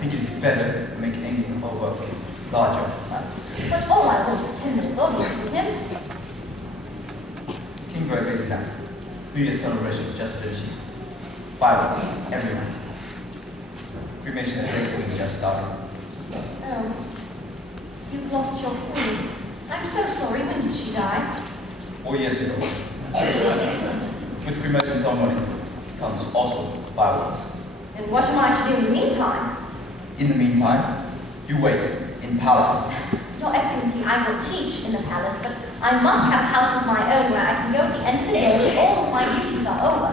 think it's better to make any of our work larger. But all I want is 10 minutes audience with him. King very busy now. New Year's celebration just finished. Fireworks every night. Cremation and everything just started. Oh, you've lost your queen. I'm so sorry. When did she die? 4 years ago. With cremation ceremony comes also fireworks. And what am I to do in the meantime? In the meantime, you wait in palace. Your Excellency, I will teach in the palace, but I must have a house of my own where I can go at the end of the day when all of my duties are over.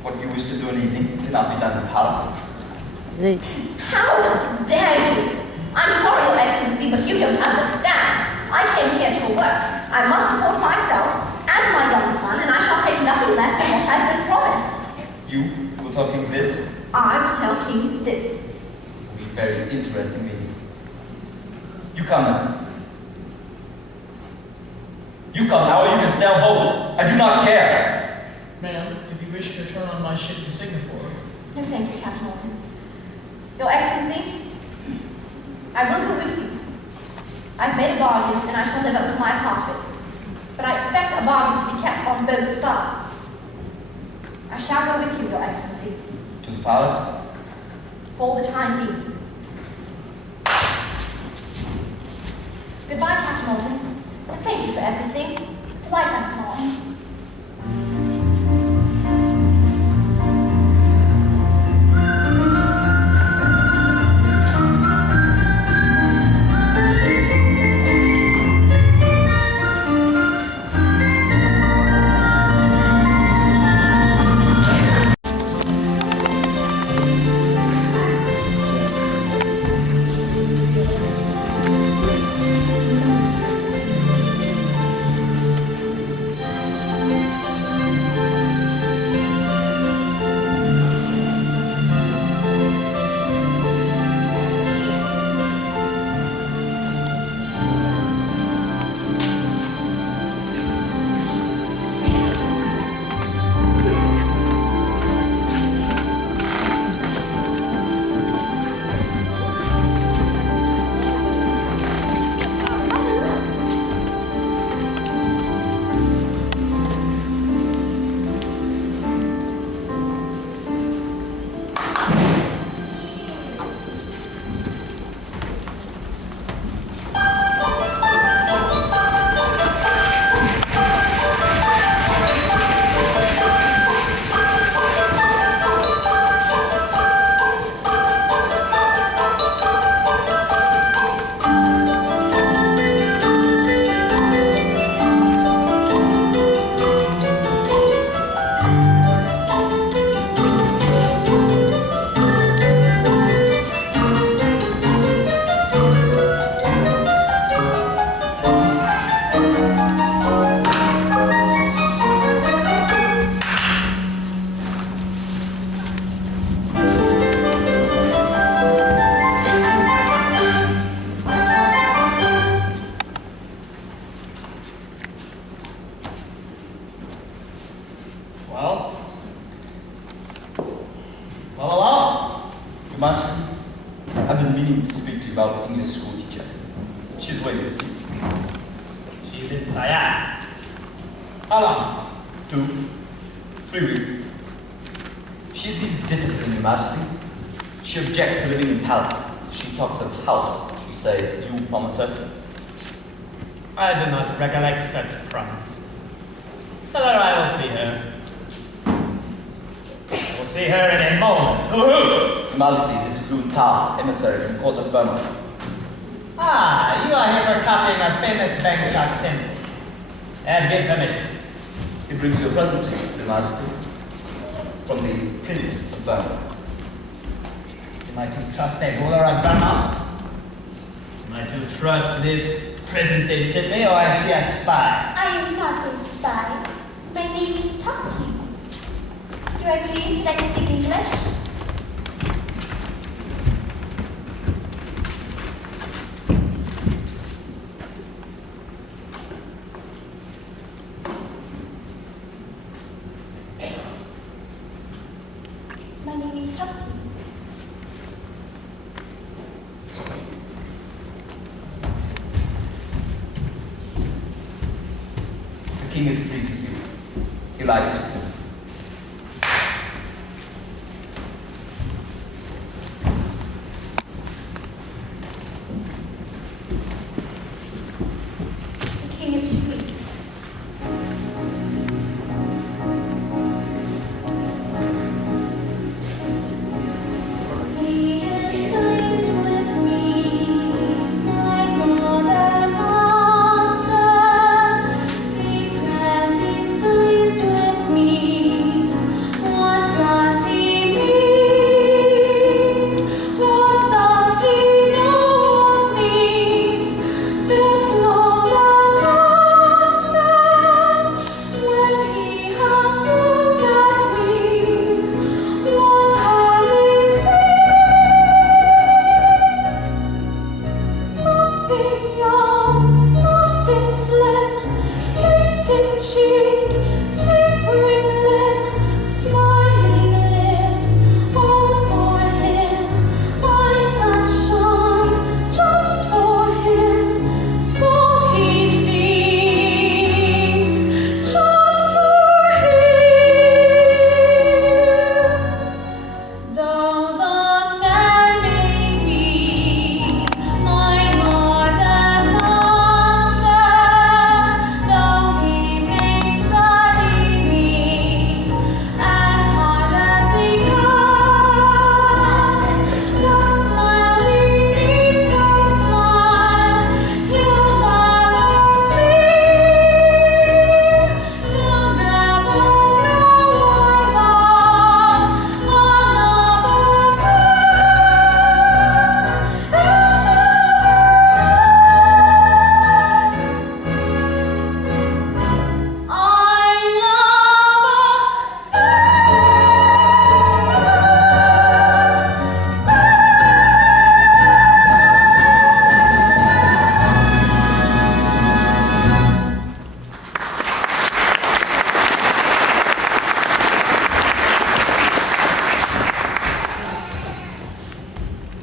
What you wish to do in the evening cannot be done in the palace. How dare you? I'm sorry, Your Excellency, but you don't understand. I came here to work. I must support myself and my young son, and I shall take nothing less than what I've been promised. You will tell King this? I will tell King this. It will be very interesting meeting. You come now. You come now, or you can sail home. I do not care. Ma'am, if you wish to return on my ship to Singapore. No, thank you, Captain Morgan. Your Excellency, I will go with you. I've made a bargain, and I shall live up to my part of it. But I expect a bargain to be kept on both sides. I shall go with you, Your Excellency. To the palace? For the time being. Goodbye, Captain Morton, and thank you for everything. Goodbye, Captain Morton. Majesty, I've been meaning to speak to you about the English school teacher. She's waiting to see you. She's in Siam. How long? 2, 3 weeks. She's been disciplined, Your Majesty. She objects to living in palace. She talks of house. She say, you promise her? I do not recollect such promise. Tell her I will see her. I will see her in a moment. Hoo-hoo! Your Majesty, this is Lu Ta, emissary from court of Burma. Ah, you are here for copying our famous Bangkok temple. And give permission. He brings you a present to you, Your Majesty, from the Prince of Burma. Am I to trust a ruler of Burma? Am I to trust this present-day Sydney, or is she a spy? I am not a spy. My name is TUPTIM. You are pleased that I speak English? My name is TUPTIM. king is pleased with you. He likes you. The king is pleased. He is pleased with me, my Lord and Master. Declares he's pleased with me. What does he mean? What does he know of me? This Lord and Master, when he has looked at me, what has he seen? Something young, soft and slim, pink in cheek, tapering lip, smiling lips, all for him, eyes that shine, just for him. So he thinks, just for him. Though the man may be my Lord and Master, though he may study me as hard as he can, the smile beneath my smile he'll never see. He'll never know I love another man.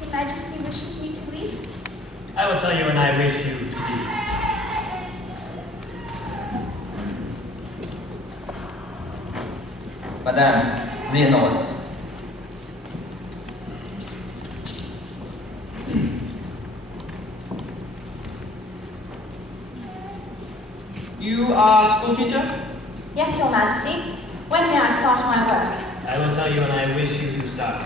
I Your Majesty wishes me to leave? I will tell you when I wish you to leave. Madame Leonard. You are school teacher? Yes, Your Majesty. When may I start my work? I will tell you when I wish you to start.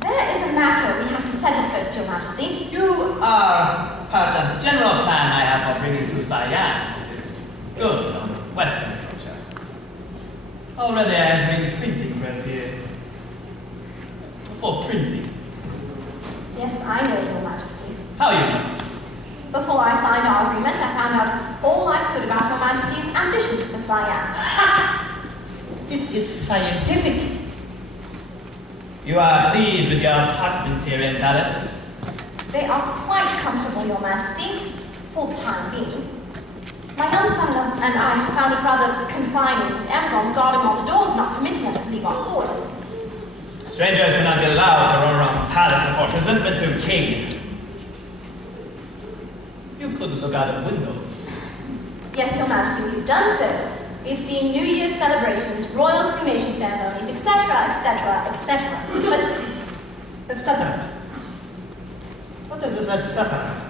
There is a matter we have to settle first, Your Majesty. You are part of the general plan I have for bringing to Siam, which is good on Western culture. Already I bring printing press here. For printing. Yes, I know, Your Majesty. How you know? Before I signed our agreement, I found out all I could about Your Majesty's ambitions for Siam. This is scientific. You are pleased with your apartments here in Dallas? They are quite comfortable, Your Majesty, for the time being. My young son and I have found it rather confining, with Amazon's guarding all the doors, not permitting us to leave our quarters. Strangers cannot be allowed to roam around the palace before presentment to king. You could look out of windows. Yes, Your Majesty, we've done so. We've seen New Year's celebrations, royal cremation ceremonies, etc., etc., etc. But Etc. What is this etc.?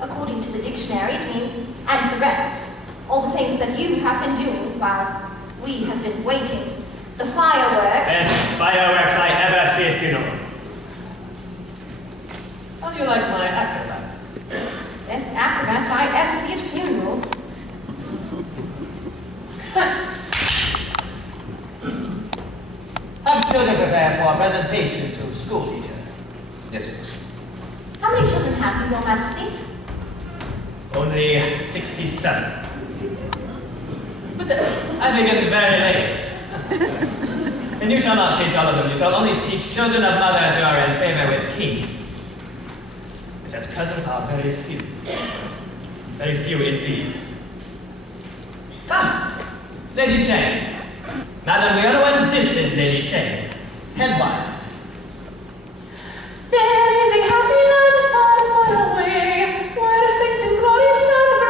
according to the dictionary, it means, and the rest. All the things that you have been doing while we have been waiting. The fireworks. Best fireworks I ever see at funeral. How do you like my acrobats? Best acrobats I ever see at funeral. Have children prepare for a presentation to school teacher. Yes. How many children have you, Your Majesty? Only 67. But I begin very late. And you shall not teach all of them. You shall only teach children of mothers who are in favor with king. Which at present are very few. Very few indeed. Come, Lady Chen. Madam Marilyn, this is Lady Chen, head wife. There is a happy land far, far away, where saints and glory stand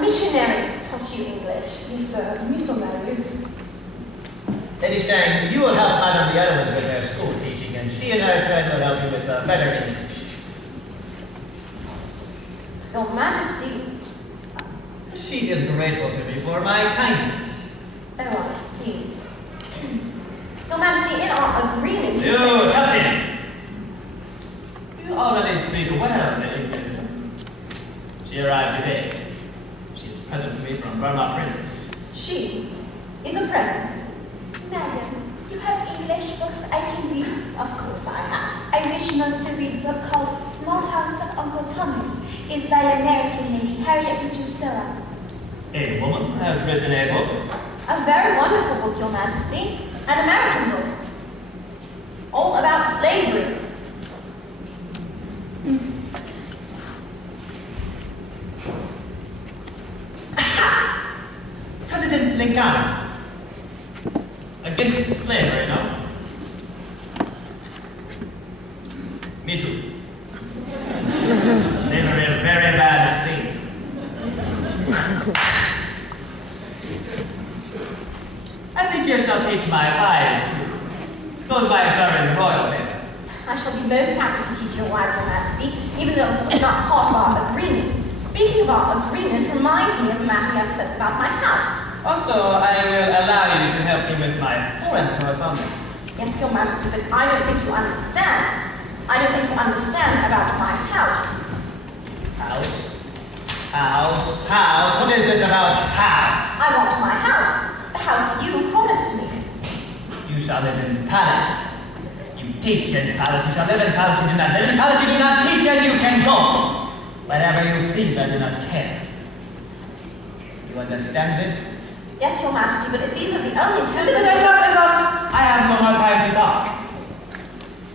missionary taught you English. Yes, sir. Missionary. Lady Shang, you will help Madame the Elements with her school teaching, and she in her turn will help you with better English. Your Majesty. She is grateful to me for my kindness. Oh, I see. Your Majesty, in our agreement... You, Tumtin! You already speak well the English. She arrived today. She is present to me from Burma Prince. She is a present. Madam, you have English books I can read? Of course I have. I wish most to read a book called Small House of Uncle Thomas. It's by American lady Harriet Beecher Stowe. A woman has written a book. A very wonderful book, Your Majesty. An American book. All about slavery. President Lincoln. Against slavery, no? Me too. Slavery is a very bad thing. I think you shall teach my wives too. Those wives are in royal favor. I shall be most happy to teach your wives, Your Majesty, even though it's not part of our agreement. Speaking of our agreement reminds me of the matter you have said about my house. Also, I will allow you to help me with my foreign correspondence. Yes, Your Majesty, but I don't think you understand. I don't think you understand about my house. House? What is this about house? I want my house. The house you promised me. You shall live in palace. You teach in palace. You shall live in palace. You do not live in palace. You do not teach, and you can go wherever you please. I do not care. You understand this? Yes, Your Majesty, but if these are the only terms... Enough! I have no more time to talk.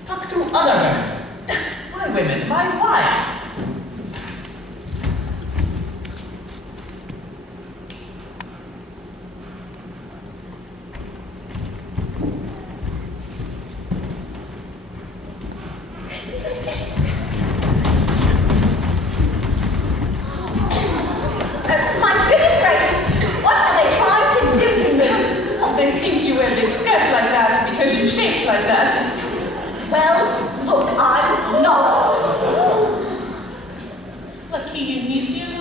Talk to other women, my wives. My goodness gracious, what are they trying to do to me? They think you wear big skirts like that because you're shaped like that. Well, look, I'm not. Lucky you, Nisia.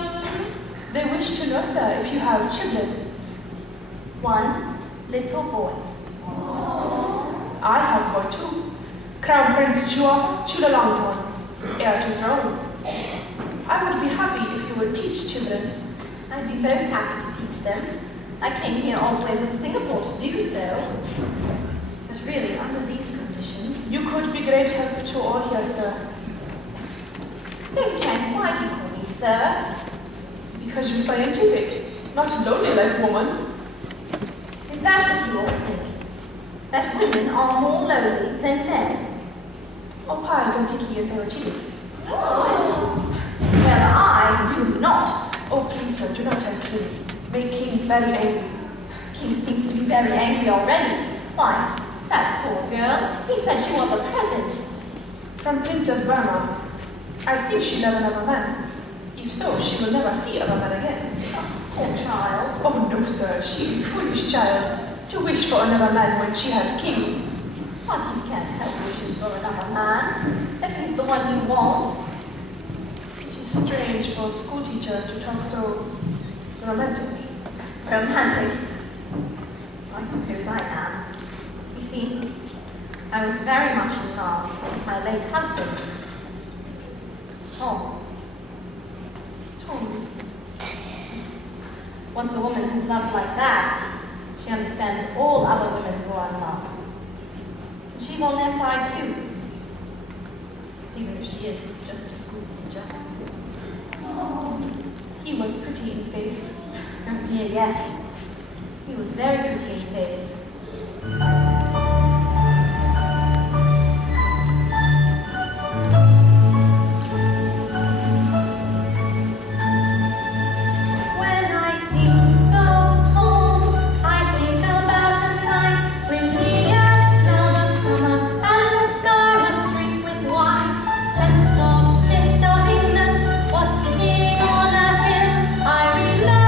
They wish to know, sir, if you have children. One little boy. I have boy too. Crown Prince Chenoweth Chulalongkorn, heir to throne. I would be happy if you would teach children. I'd be most happy to teach them. I came here all the way from Singapore to do so. But really, under these conditions... You could be great help to all here, sir. Lady Chang, why do you call me sir? Because you're scientific, not lonely like woman. Is that what you all think? That women are more lonely than men? O pai don't think he authoritative. Well, I do not. Oh, please, sir, do not tell King. Make King very angry. King seems to be very angry already. Why, that poor girl, he said she was a present. From Prince of Burma. I think she never have a man. If so, she will never see a man again. Poor child. Oh, no, sir, she is foolish child to wish for another man when she has king. But you can't help wishing for another man. If he's the one you want. It is strange for a schoolteacher to talk so romantic. Romantic. I suppose I am. You see, I was very much in love with my late husband, Tom. Once a woman has loved like that, she understands all other women who are in love. And she's on their side too. Even if she is just a school teacher. He was pretty in face. Oh dear, yes. He was very pretty in face. When I think of Tom, I think about a night when the air smelled of summer and the sky was streaked with white, and the soft mist of England was sitting on a hill. I remember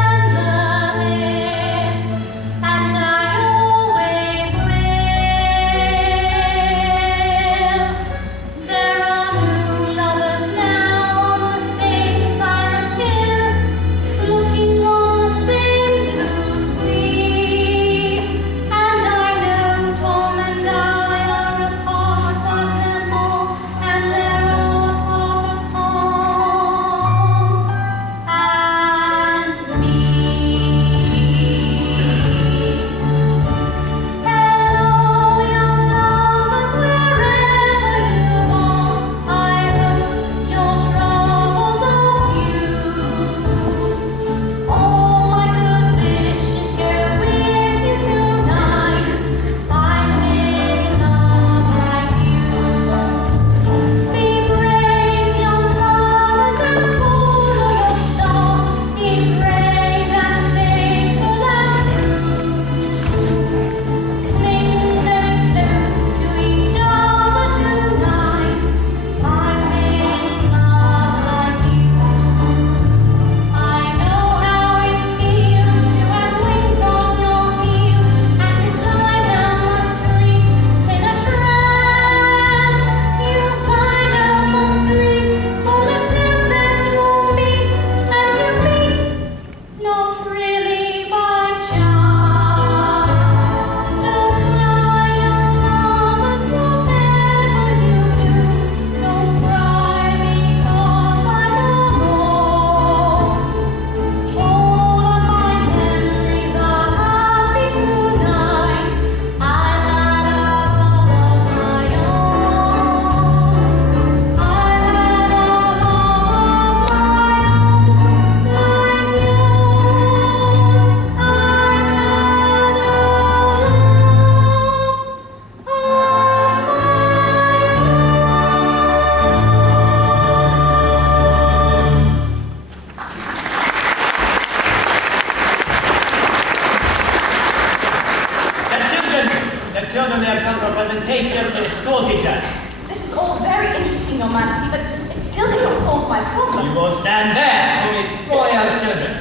school teacher. This is all very interesting, Your Majesty, but it still did not solve my problem. You will stand there, only royal children.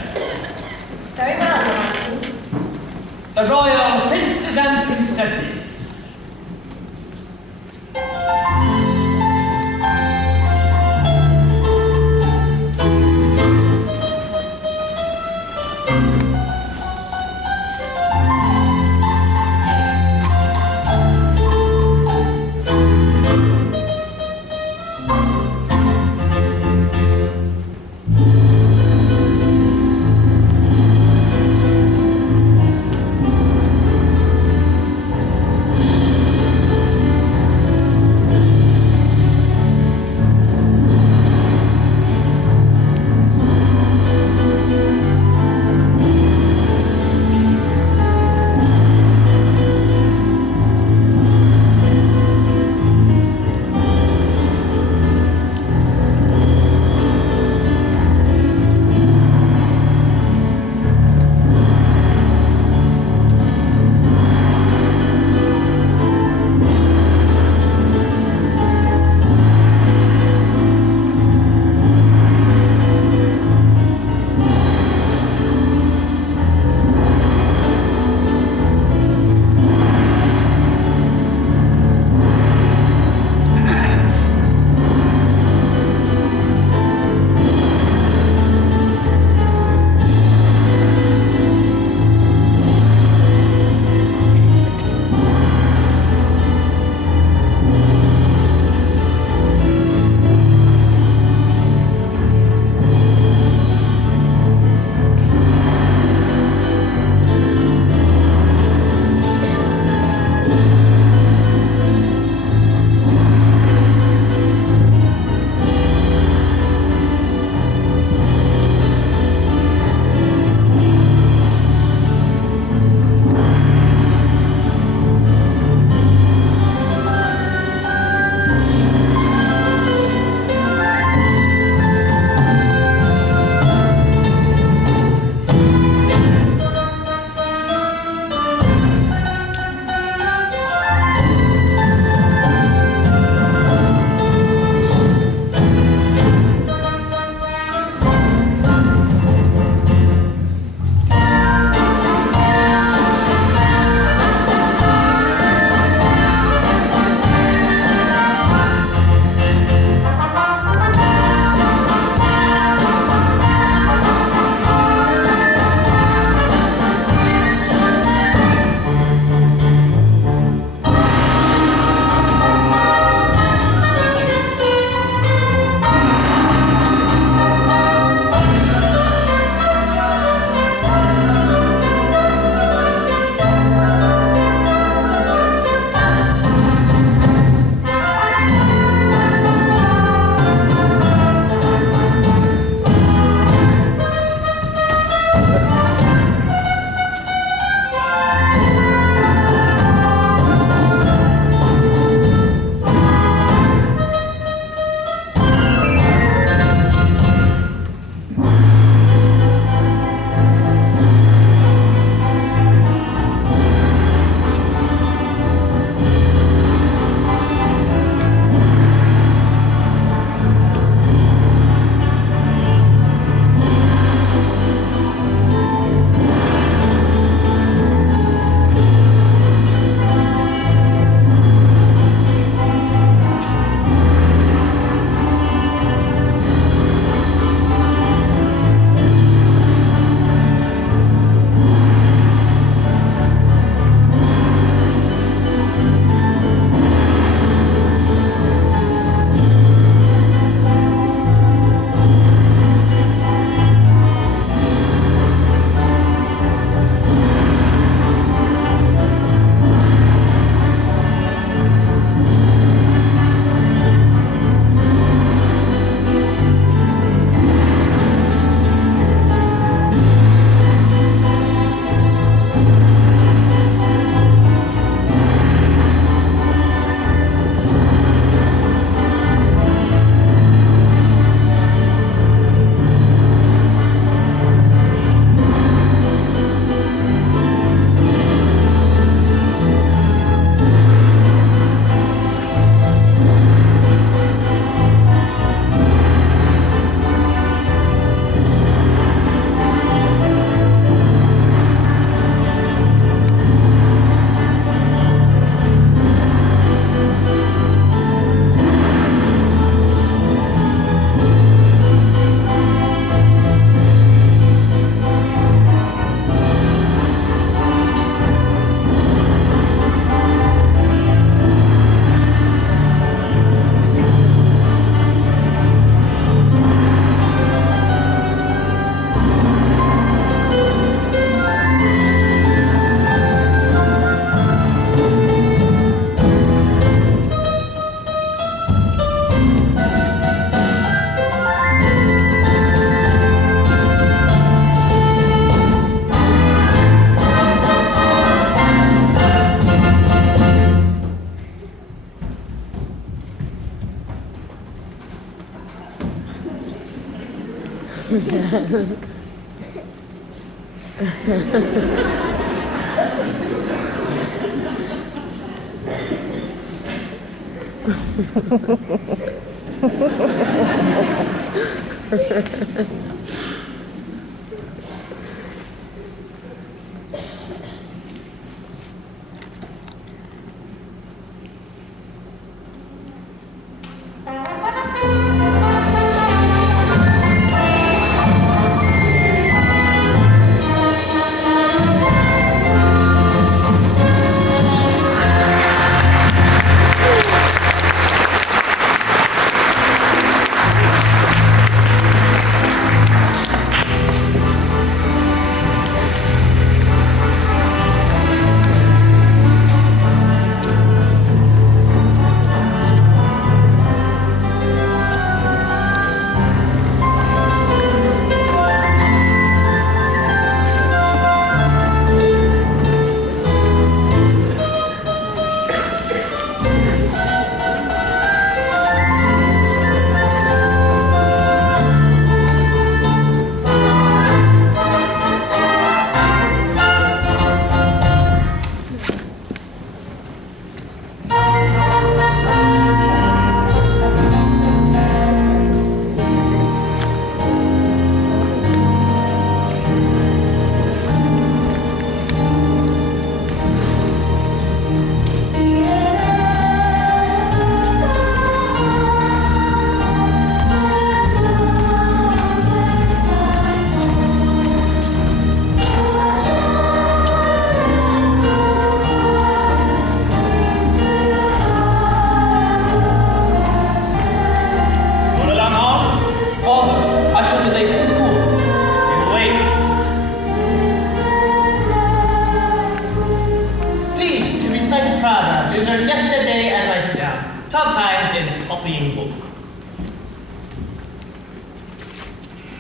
Very well, Your Majesty. The royal princes and princesses.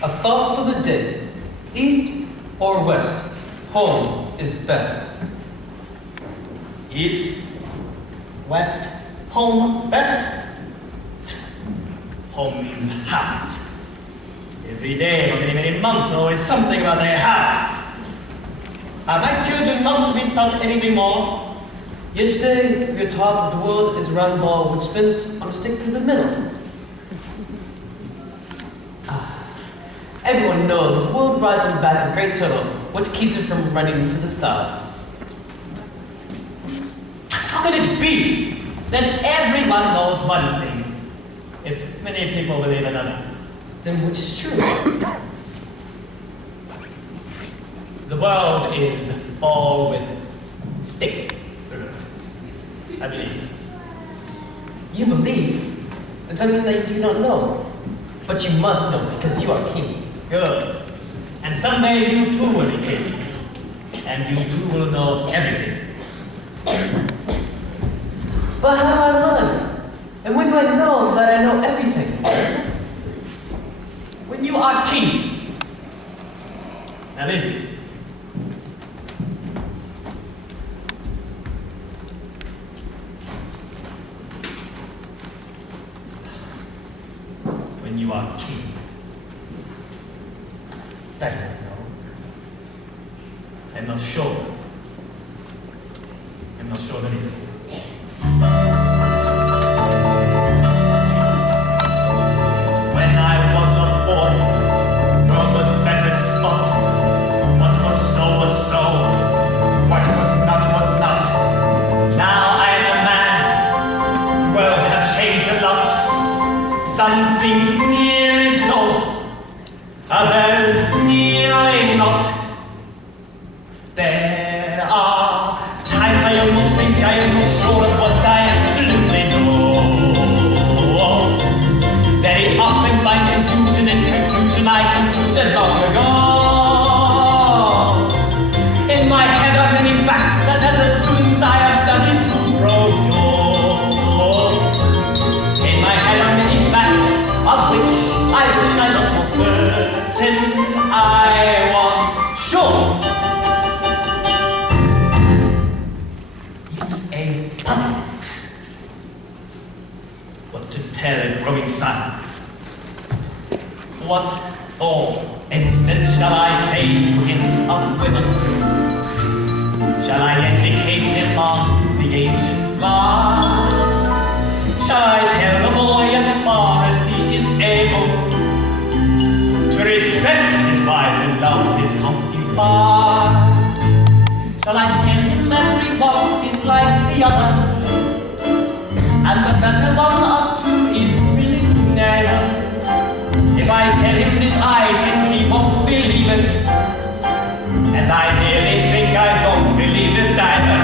A thought for the day. East or west? Home is best. East, west, home, best. Home means house. Every day for many, many months, always something about a house. Are my children not to be taught anything more? Yesterday, we were taught that the world is a round ball which spins on a stick through the middle. Everyone knows that the world rides on the back of a great turtle, which keeps it from running into the stars. How can it be that everyone knows one thing, if many people believe another? Then which is true? The world is all with stick. I believe. You believe in something that you do not know, but you must know because you are king. Good. And someday you too will be king. And you too will know everything. But how do I learn? And when do I know that I know everything? When you are king. Now listen. When you are king. That I know. I'm not sure. I'm not sure of anything. When I was a boy, world was a better spot. What was so, what was not. Now I am a man. World have changed a lot. Some things nearly so, others nearly not. There are times I almost think I am not sure of what I absolutely know. Very often find confusion in conclusion I concluded long ago. In my head are many facts that as a student I have studied to procure. In my head are many facts of which I wish I was more certain I was sure. It's a puzzle. What to tell a growing son? What For instance, shall I say to him of women? Shall I educate him on the ancient gods? Shall I tell the boy as far as he is able to respect his wives and love his concubines? Shall I tell him every one is like the other, and the better one of two is really narrow? If I tell him this, I think he won't believe it, and I really think I don't believe it either.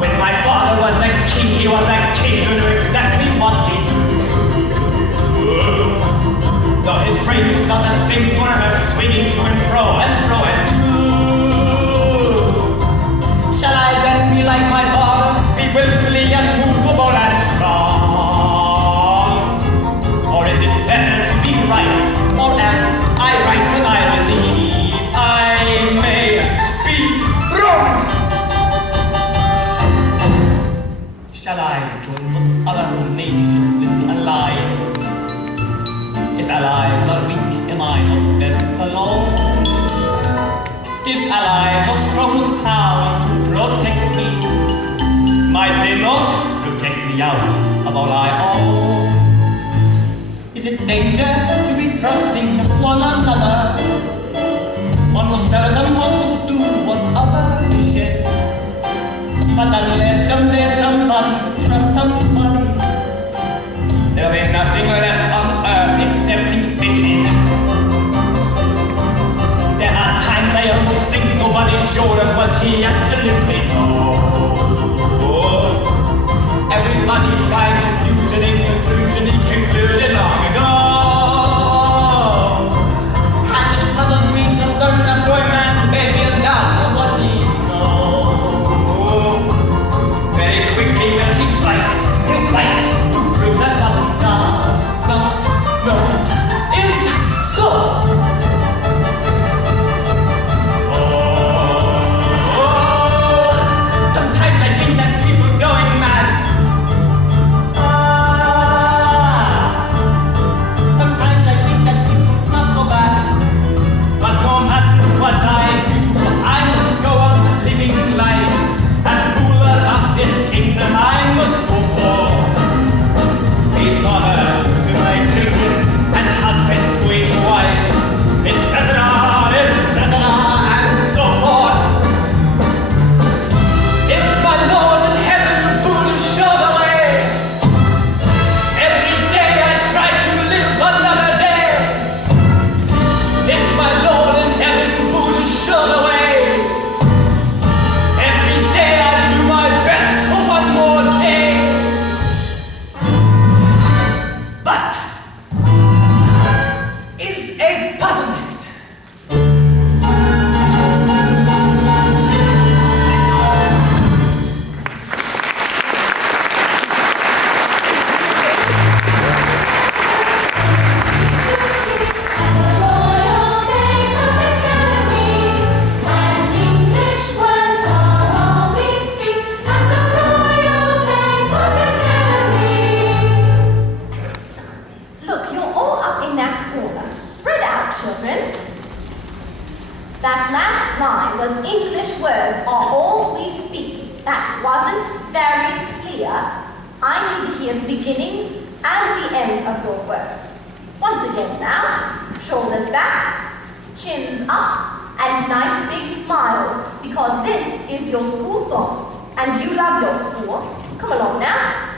When my father was a king, he was a king who knew exactly what he knew. Though his brain was not a thing for her, swinging to and fro and to. Shall I then be like my father, be willfully unmovable and strong? Or is it better to be right, or am I right when I believe I may be wrong? Shall I join with other nations in alliance? If allies are weak, am I not best alone? If allies are strong with power to protect me, might they not protect me out of all I own? Is it danger to be trusting one another? One will seldom want to do what others wishes. But unless someday somebody trusts somebody, there'll be nothing left on earth excepting wishes. There are times I almost think nobody's sure of what he absolutely knows. Everybody finds confusion in conclusion he concluded long ago. And it puzzles me to learn that boy man baby a doubt of what he knows. Very quickly when he fights, he'll fight to prove that what he does not know is so. Sometimes I think that people going mad. Sometimes I think that people not so bad. But no matter what I do, I must go on living life. As ruler of this kingdom, I must go forth. Be father to my children, and husband to each wife, etc., and so forth. If my Lord in heaven would show the way, every day I try to live another day. If my Lord in heaven would show the way, every day I do my best for one more day. But is a puzzlement. Royal Makeup Academy, and English words are all we speak at the Royal Makeup Academy. Look, you're all up in that corner. Spread out, children. That last line was English words are all we speak. That wasn't very clear. I need to hear the beginnings and the ends of your words. Once again now, shoulders back, chins up, and nice big smiles, because this is your school song, and you love your school. Come along now.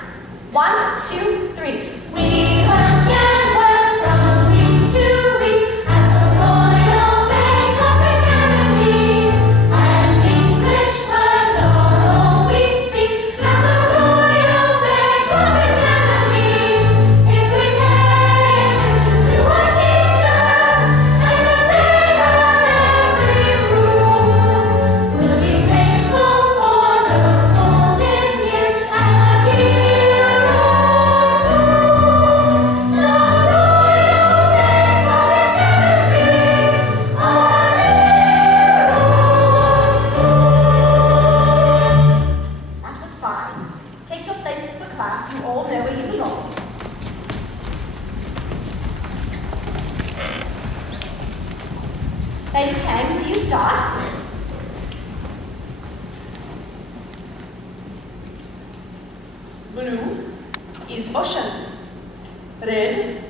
1, 2, 3. We learn and work from week to week at the Royal Makeup Academy, and English words are all we speak at the Royal Makeup Academy. If we pay attention to our teacher and obey our every rule, we'll be grateful for those golden years at our dear old school. Lady Chang, will you start? Blue is ocean. Red,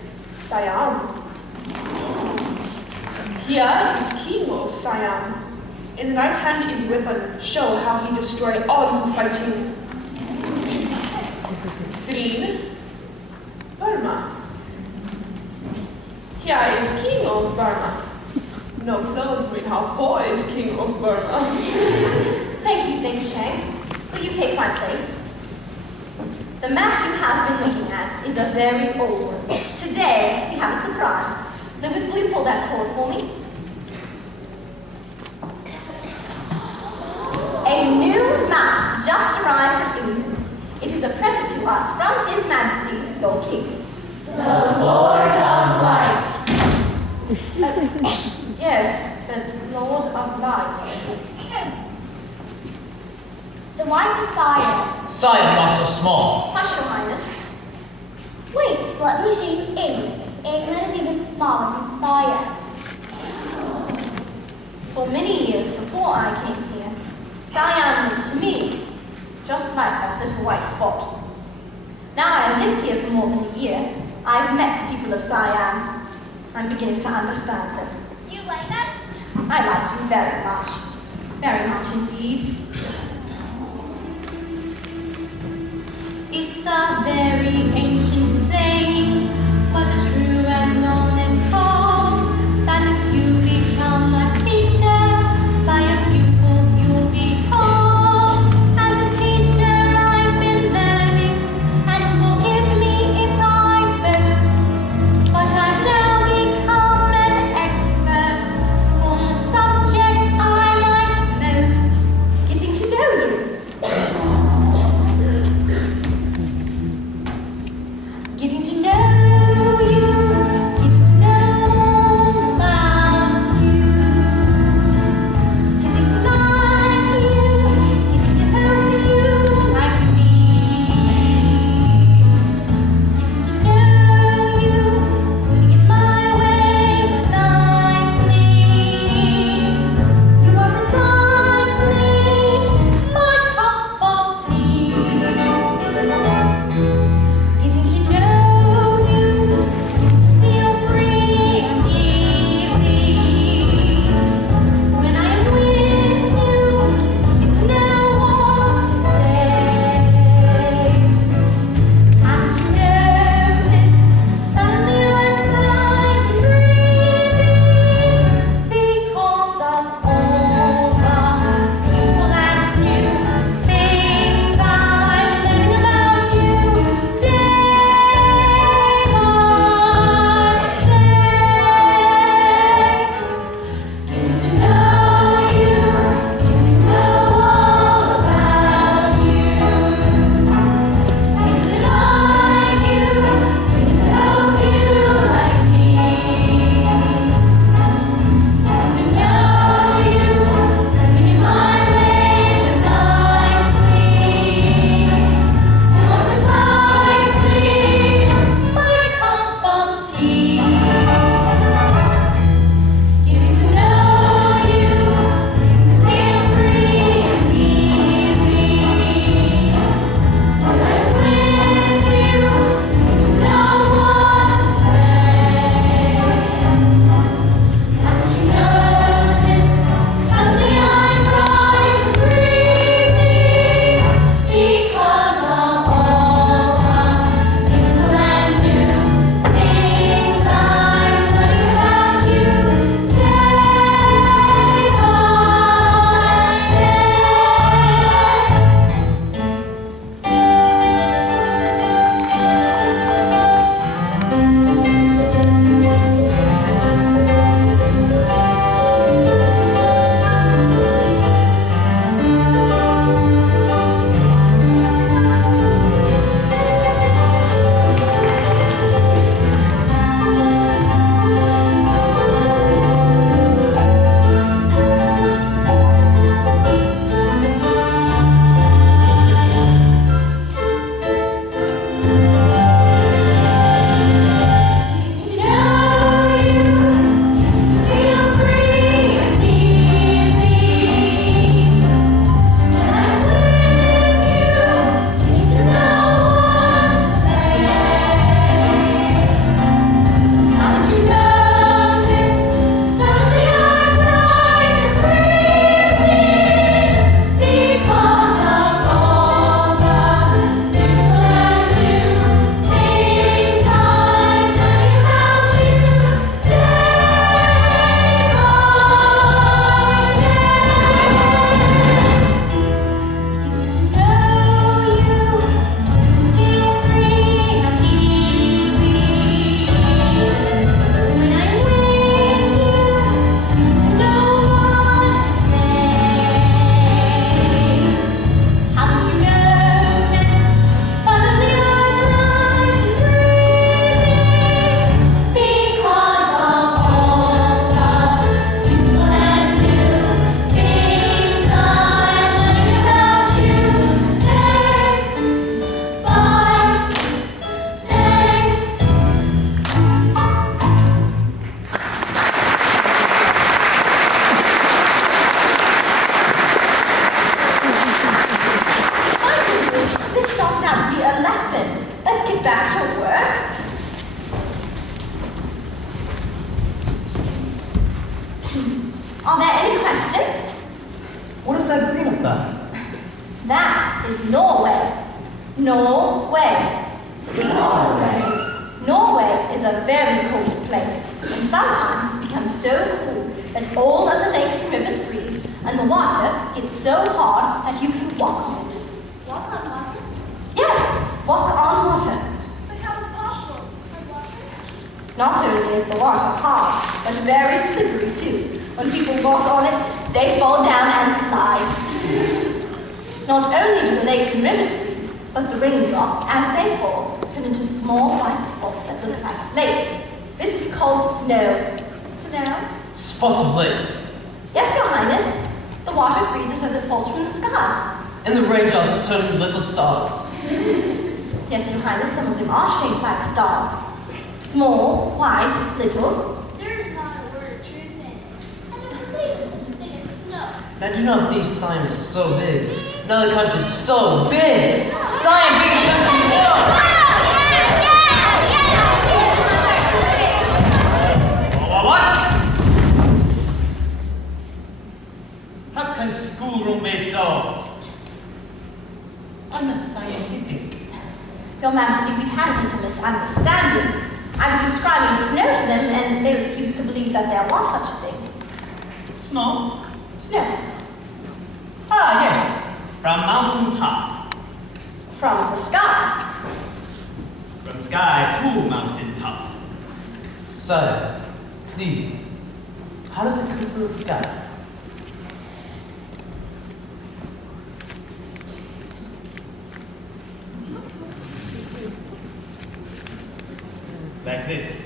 Siam. Here is king of Siam. In the right hand is weapon. Show how he destroy all who fighting. Green, Burma. Here is king of Burma. No clothes mean how poor is king of Burma. Thank you, Lady Chang. Will you take my place? The map you have been looking at is a very old one. Today, we have a surprise. Lewis, will you pull that cord for me? A new map just arrived from England. It is a present to us from His Majesty, your King. The Lord of Light. Yes, the Lord of Light. The white Messiah. Size not so small. Hush, Your Highness. Wait, let me show you England. England is even smaller than Messiah. For many years before I came here, Siam was to me just like that little white spot. Now I've lived here for more than a year. I've met the people of Siam. I'm beginning to understand them. You like us? I like you very much. Very much indeed. It's a very ancient saying, but a true and honest thought, that if you become a teacher, by your pupils you'll be taught. As a teacher I've been learning, and forgive me if I boast, but I've now become an expert on the subject I like most, getting to know you. Are there any questions? What does that mean about? That is Norway. Norway. Norway is a very cold place, and sometimes it becomes so cold that all of the lakes and rivers freeze, and the water gets so hard that you can walk on it. Walk on water? Yes, walk on water. But how is possible? On water? Not only is the water hard, but very slippery too. When people walk on it, they fall down and slide. Not only do the lakes and rivers freeze, but the raindrops, as they fall, turn into small white spots that look like lace. This is called snow. Snow? Spots of lace. Yes, Your Highness. The water freezes as it falls from the sky. And the raindrops turn into little stars. Yes, Your Highness, some of them are shaped like stars. Small, white, little. There's not a word of truth in it. I don't believe in such a thing as snow. I do not believe Siam is so big. Another country is so big. Siam, big country in the world. What? How can schoolroom be so unscientific? Your Majesty, we've had a little misunderstanding. I was describing snow to them, and they refused to believe that there was such a thing. Snow? Snow. Ah, yes. From mountain top. From the sky. From sky to mountain top. Sire, please, how does it come from the sky? Like this.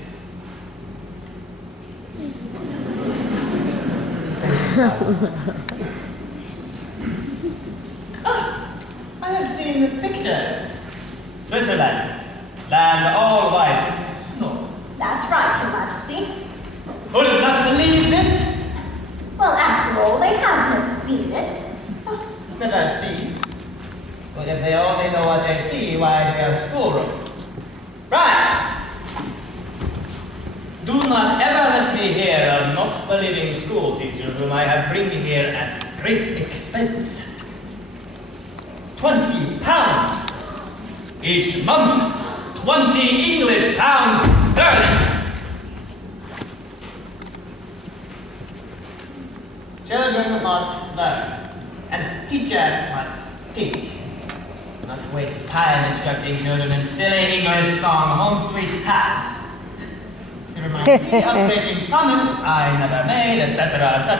I have seen the pictures. Switzerland. Land all white with snow. That's right, Your Majesty. Who does not believe this? Well, after all, they have never seen it. Never see. But if they only know what they see, why do we have schoolroom? Right! Do not ever let me hear of not believing school teacher whom I have bring here at great expense. 20 pounds each month. 20 English pounds sterling. Children must learn, and teacher must teach. Not waste time instructing children in silly English song Home Sweet House. It reminds me of breaking promise I never made, etc., etc.,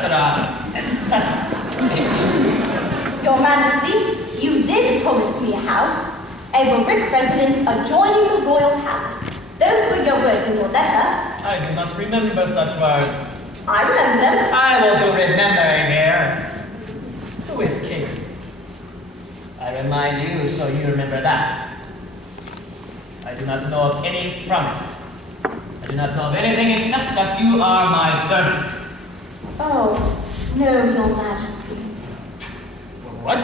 etc. Your Majesty, you did promise me a house, a brick residence adjoining the royal palace. Those were your words in your letter. I do not remember such words. I remember them. I will do remembering here. Who is king? I remind you so you remember that. I do not know of any promise. I do not know of anything except that you are my servant. Oh, no, Your Majesty. What?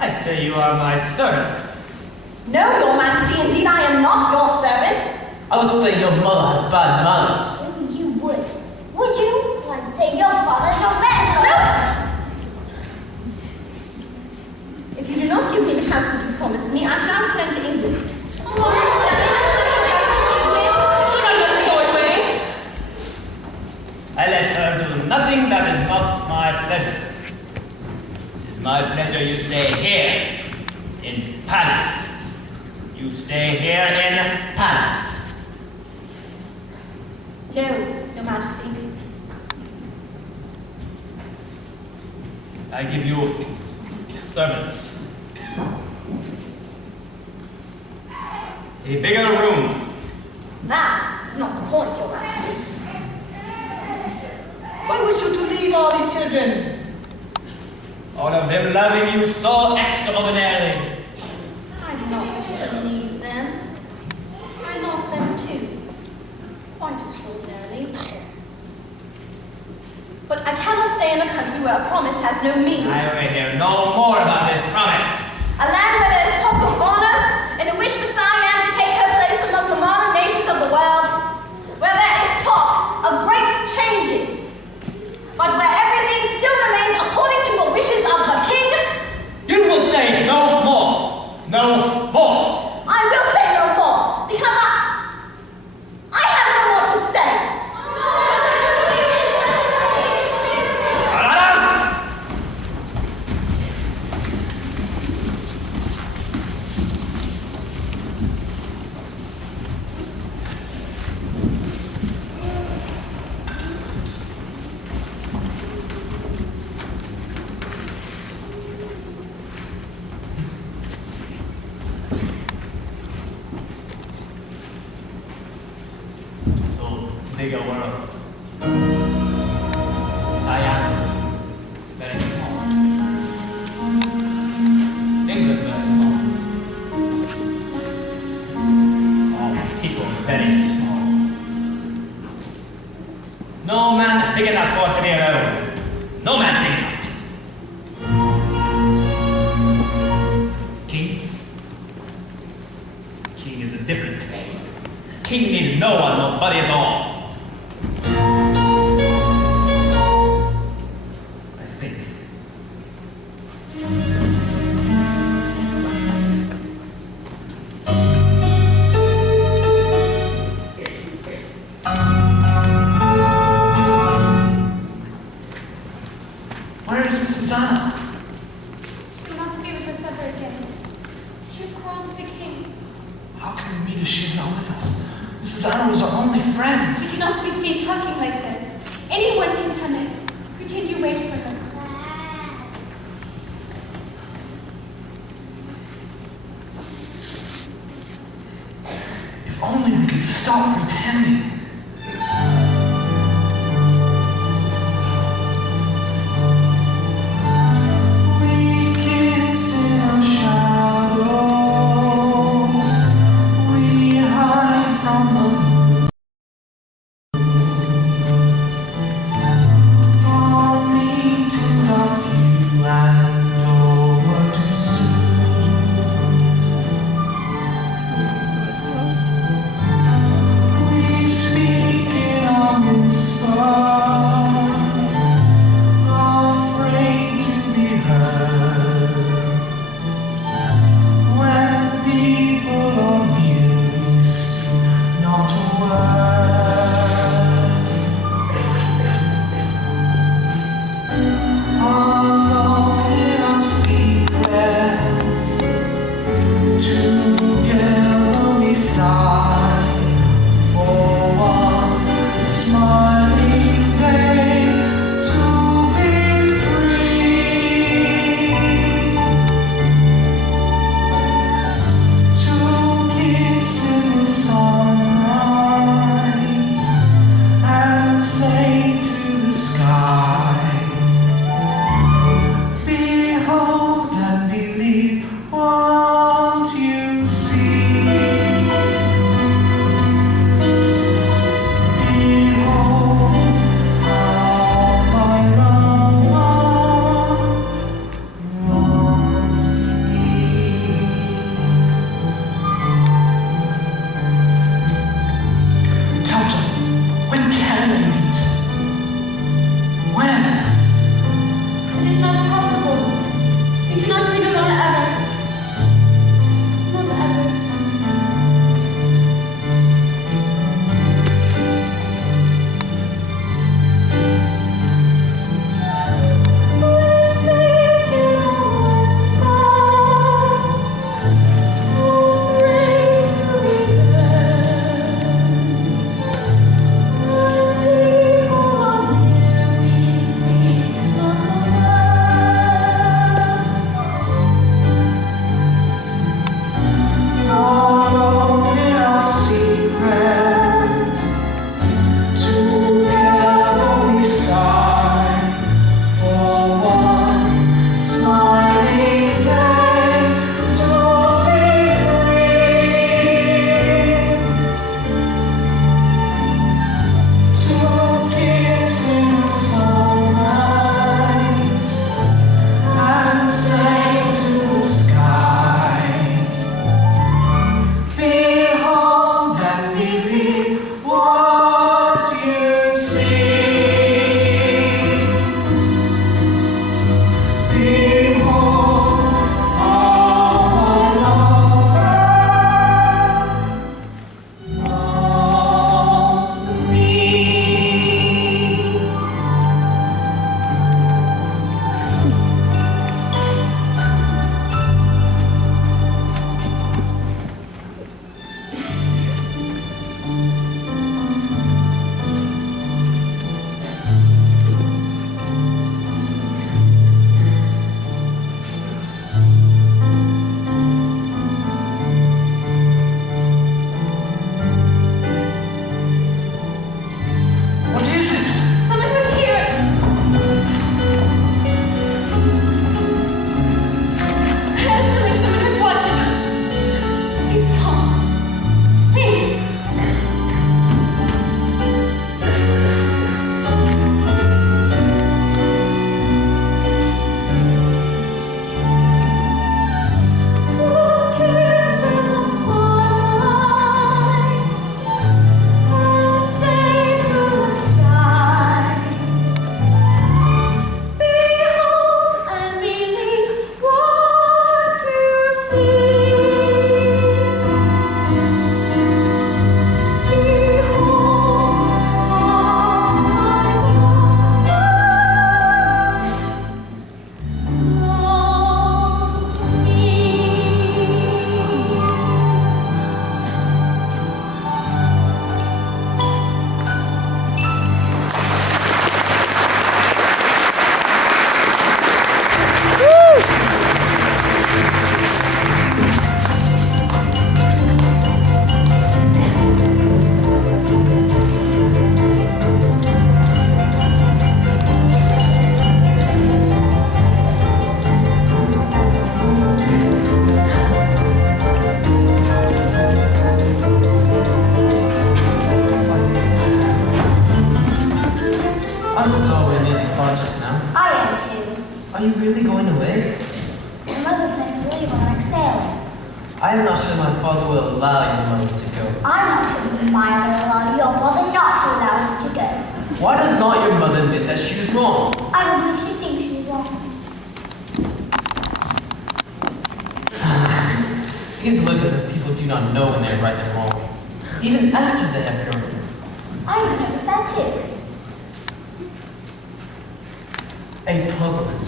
I say you are my servant. No, Your Majesty, indeed I am not your servant. I would say your mother has bad manners. Oh, you would. Would you? I'd say your father's your man. If you do not give me the house that you promised me, I shall return to England. I let her do nothing that is not my pleasure. It is my pleasure you stay here, in palace. You stay here in palace. No, Your Majesty. I give you servants. A bigger room. That is not the point, Your Majesty. Why wish you to leave all these children? All of them loving you so extraordinarily. I do not wish to leave them. I love them too. Quite extraordinarily. But I cannot stay in a country where a promise has no meaning. I will hear no more about this promise. A land where there is talk of honor and a wish for Siam to take her place among the modern nations of the world. Where there is talk of great changes. But where bigger world. Diana, very small. England, very small. All people, very small. No man big enough for us to be alone. No man big enough. King is a different thing. King need no one, nobody at all. I think. Where is Mrs. Anna? She went out to be with her supper again. She was quarreled with the king. How can we meet if she's not with us? Mrs. Anna was our only friend. You cannot be seen talking like this. Anyone can come in. Pretend you wait for them. If only we could stop pretending. so we're nearly far just now. I am too. Are you really going away? My mother plans to leave on our next sailing. I am not sure my father will allow your mother to go. I'm not sure that my mother will allow your father not to allow us to go. Why does not your mother admit that she was wrong? I don't believe she thinks she's wrong. These live as if people do not know when they're right or wrong, even after they have grown up. I even noticed that too. A puzzlement.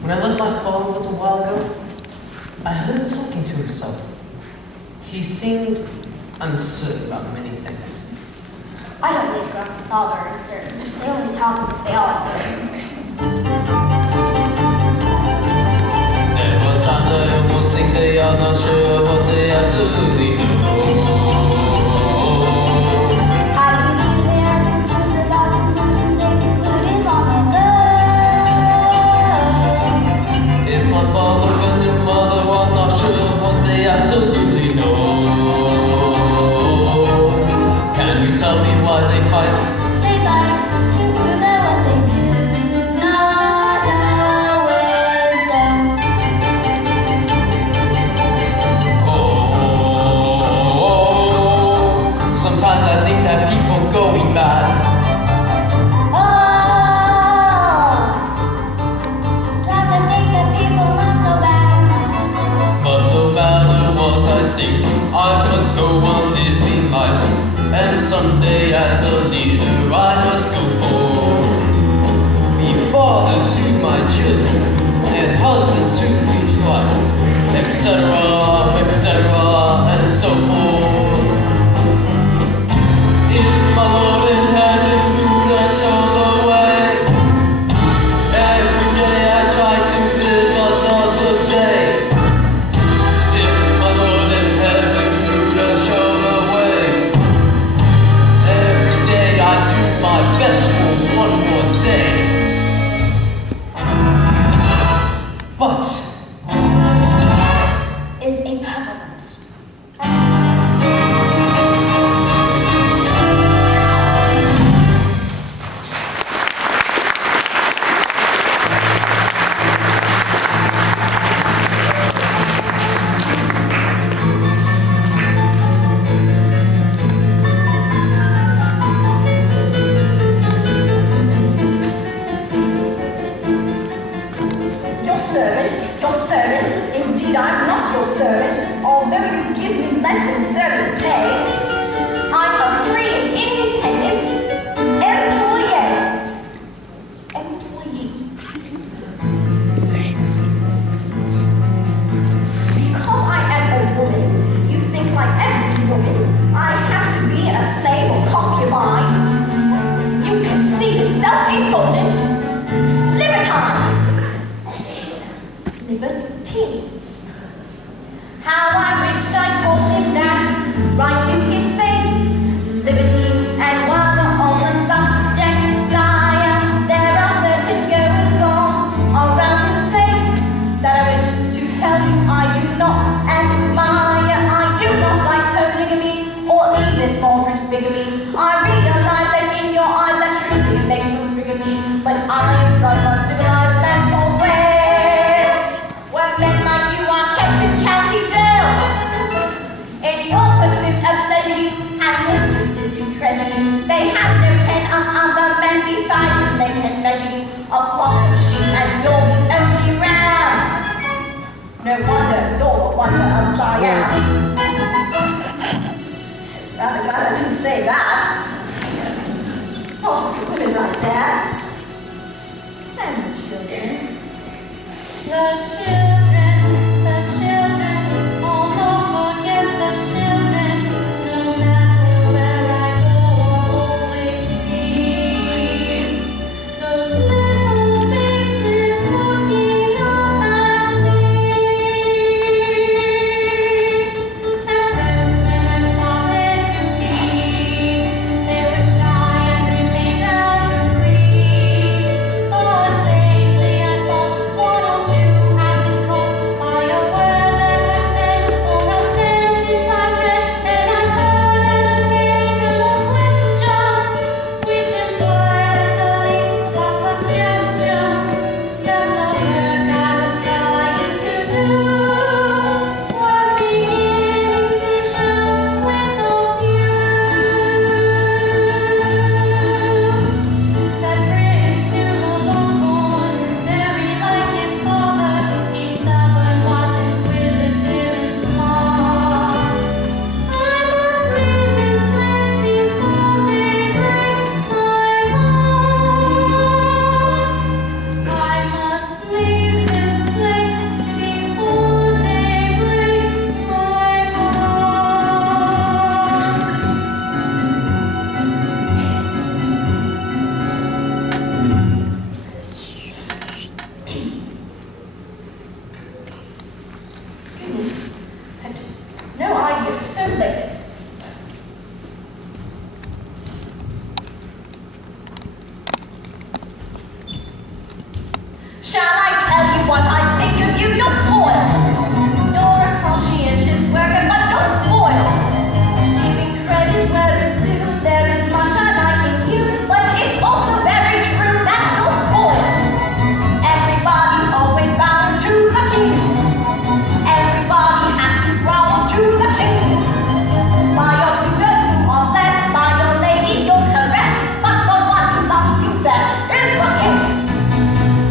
When I left my father a little while ago, I heard him talking to himself. He seemed uncertain about many things. I don't believe Grumpy's father is certain. They only talk as if they are certain. There were times I almost think they are not sure what they absolutely know. I believe they are confused about conclusions they concluded long ago. If my father and your mother are not sure what they absolutely know, can you tell me why they fight? They fight to prove that what they do not know is so. Oh, sometimes I think that people going mad. Oh, sometimes I think that people not so bad. But no matter what I think, I must go on living life. And someday as a leader I must go forward. Be father to my children, and husband to each wife, etc., etc., and so forth. If my Lord in heaven would show the way, every day I try to live another day. If my Lord in heaven would show the way, every day I do my best for one more day. But Is a puzzlement. Your servant, indeed I'm not your servant, although you give me less than servant's pay. I'm a free and independent employee. Because I am a woman, you think like every woman, I have to be a slave or concubine. You conceited, self-indulgent libertine. Libertine. How I wished I called him that, right to his face. Liberty and wonder on the subject, sire. There are certain goings on around this place that I wish to tell you I do not admire. I do not like polygamy or even moderate bigamy. I realize that in your eyes that truly makes them bigamy, but I am from a civilized land or Wales, where men like you are kept in county jails. In your pursuit of pleasure, you have mistresses who treasure you. They have no ken of other men beside you. They can measure you a flock of sheep, and you're the only ram. No wonder you're the wonder of Siam. Rather glad I didn't say that. Oh, the women right there. And the children. The children, oh no, forget the children. No matter where I go, I'll always see those little faces looking up at me. At first when I started to teach, they were shy and remained out of reach. But lately I thought one or two have been Shall I tell you what I think of you? You're spoiled. You're a conscientious worker, but you're spoiled. Giving credit where it's due, there is much I like in you, but it's also very true that you're spoiled. Everybody's always bound to the king. Everybody has to growl to the king. By your good, you are blessed. By your lady, you're correct. But the one who loves you best is the king.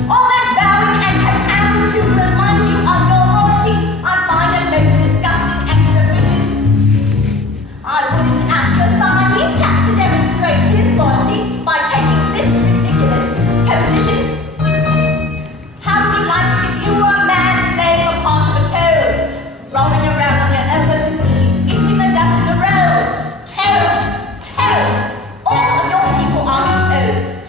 All that bowing and contempt to remind you of your royalty, I find a most disgusting exhibition. I wouldn't ask a Siamese cat to demonstrate his loyalty by taking this ridiculous position. How would you like it if you were a man playing the part of a toad, rolling around on your elbows and knees, eating the dust in the road? Toads! Toads! All of your people are toads.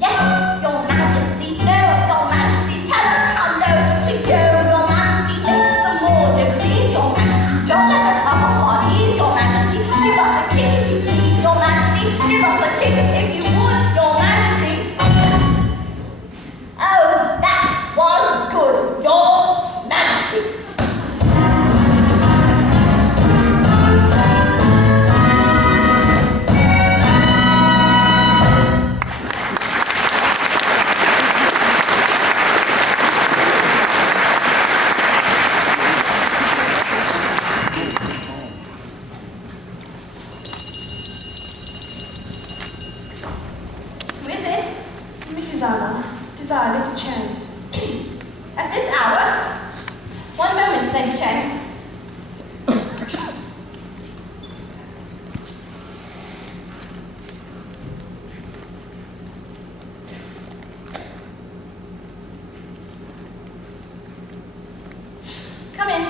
Yes, your majesty, no, your majesty, tell us how low to go, your majesty, make some more degrees, your majesty, don't let us up on our knees, your majesty, give us a kick if you please, your majesty, give us a kick if you would, your majesty. Oh, that was good, your majesty. Who is it? Mrs. Anna, desire Lady Chen. At this hour? One moment, Lady Chen. Come in.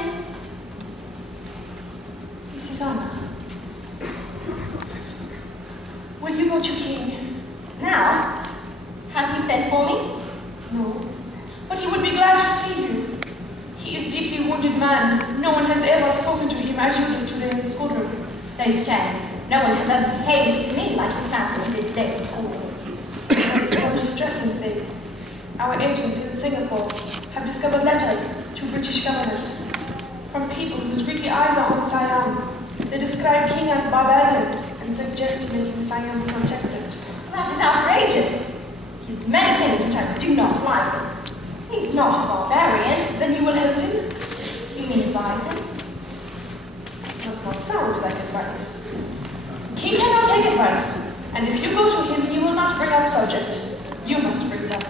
Mrs. Anna, will you go to King? Now, has he sent for me? No, but he would be glad to see you. He is deeply wounded man. No one has ever spoken to him as you did today in the schoolroom. Lady Chen, no one has ever behaved to me like his master did today at school. It's a distressing thing. Our agents in Singapore have discovered letters to British government from people whose greedy eyes are on Siam. They describe King as barbarian and suggest making Siam protected. That is outrageous. He has many things which I do not like. He's not a barbarian. Then you will help him? You mean advise him? Does not sound like advice. King cannot take advice, and if you go to him, he will not bring up subject. You must bring it up.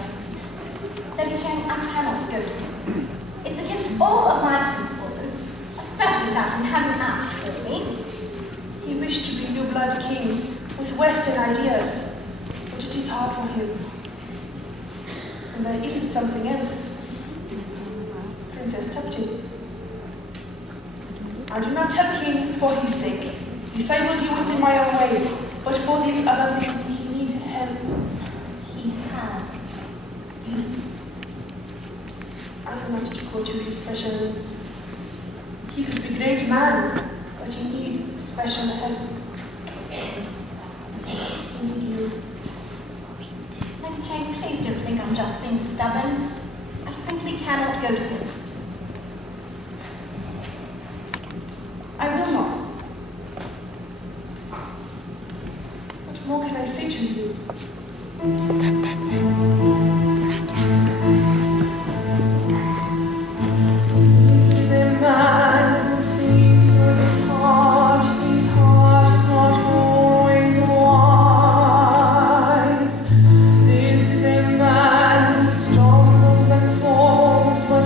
Lady Chen, I cannot go to him. It's against all of my principles, and especially that in having asked for me. He wished to be new blood king with Western ideas, but it is hard for him. And there is something else. Princess Tuptim. I do not tell King for his sake. This I will deal with in my own way. But for these other things, he needs help. He has you. I wanted to go to his special needs. He could be a great man, but he needs special help. He needs you. Lady Chen, please don't think I'm just being stubborn. I simply cannot go to him. I will not. What more can I say to you? This is a man who thinks with his heart is not always wise. This is a man who stumbles and falls, but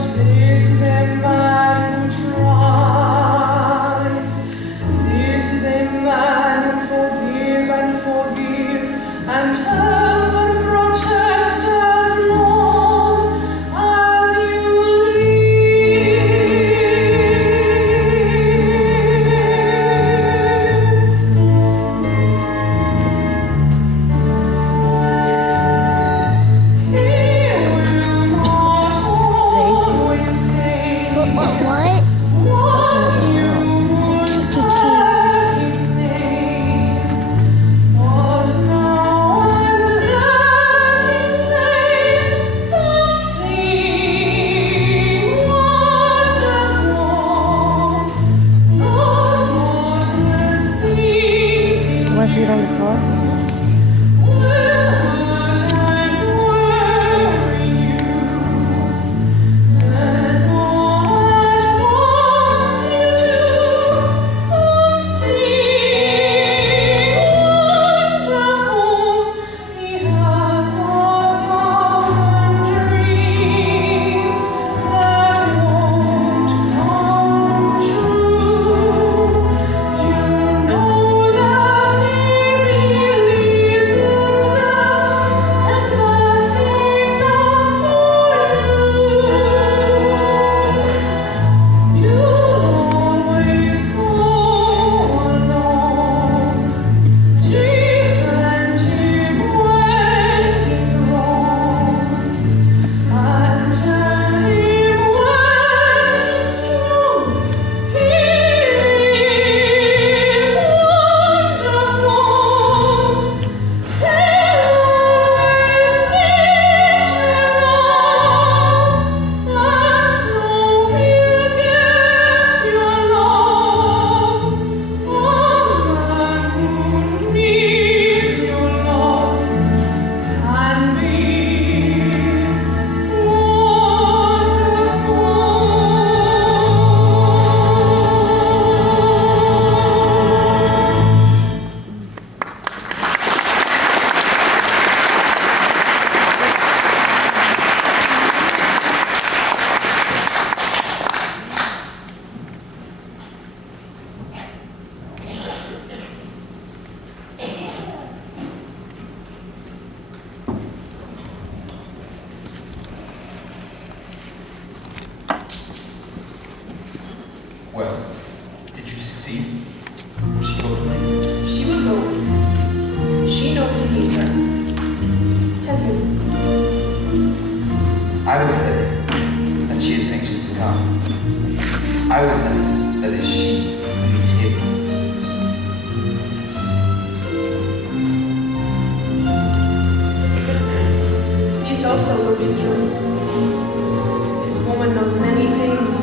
I will tell you that she is anxious to come. I will tell you that it is she who needs him. This also will be true. This woman knows many things.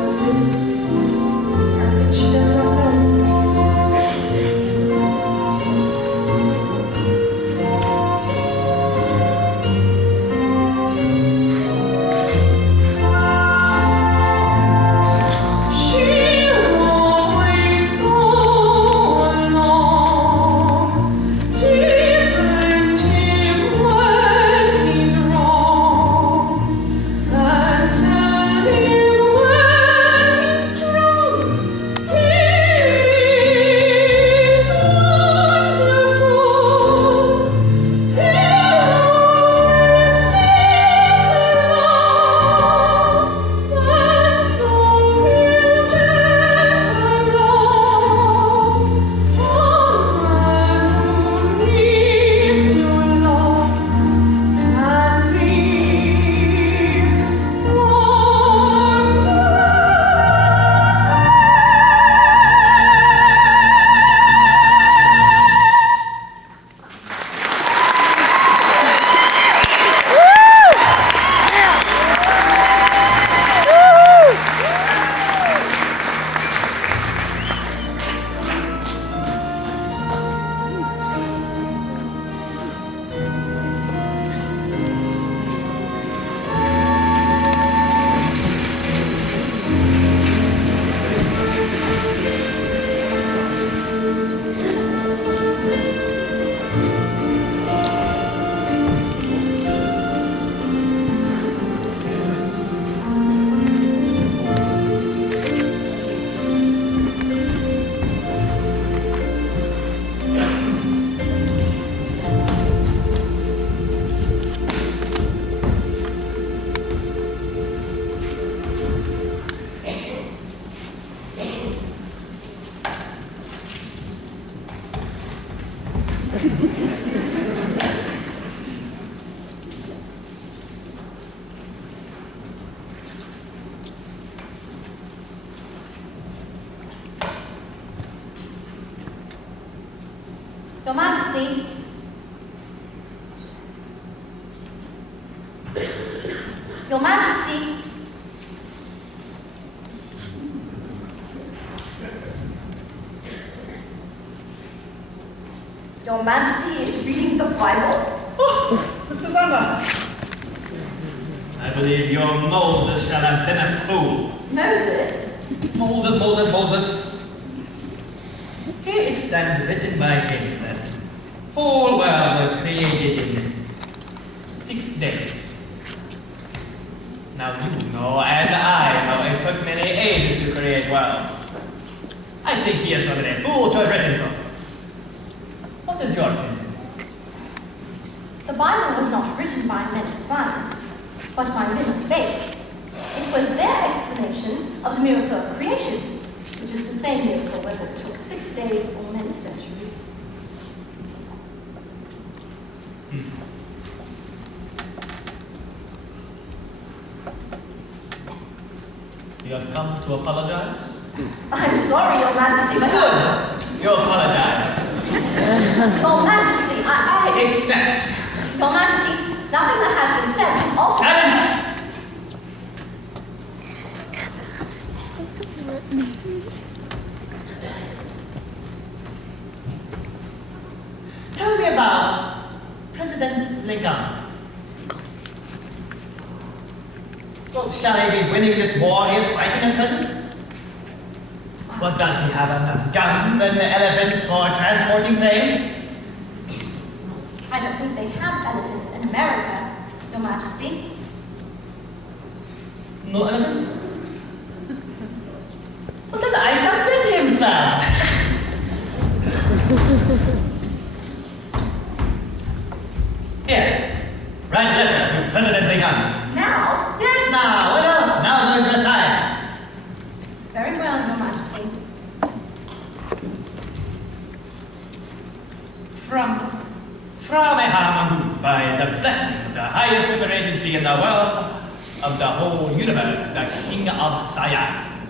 But this, I think she does not know. Your Majesty. Your Majesty. Your Majesty is reading the Bible? Oh, Mrs. Anna! I believe your Moses shall have been a fool. Moses? Moses. Here it stands written by him that the whole world was created in 6 days. Now you know, and I know, it took many ages to create world. I think he is rather a fool to have written so. What is your opinion? The Bible was not written by men of science, but by men of faith. It was their explanation of the miracle of creation, which is the same miracle whether it took 6 days or many centuries. You have come to apologize? I'm sorry, Your Majesty, but... Good! You apologize. Your Majesty, I accept. Your Majesty, nothing that has been said can alter... Silence! Tell me about President Lincoln. Well, shall he be winning this war he is fighting at present? What does he have enough guns and elephants for transporting same? I don't think they have elephants in America, Your Majesty. No elephants? Well, then I shall send him some. Here, write a letter to President Lincoln. Now? Yes, now. What else? Now's always the best time. Very well, Your Majesty. From Ehamangu, by the blessing of the highest super agency in the world, of the whole universe, the King of Siam.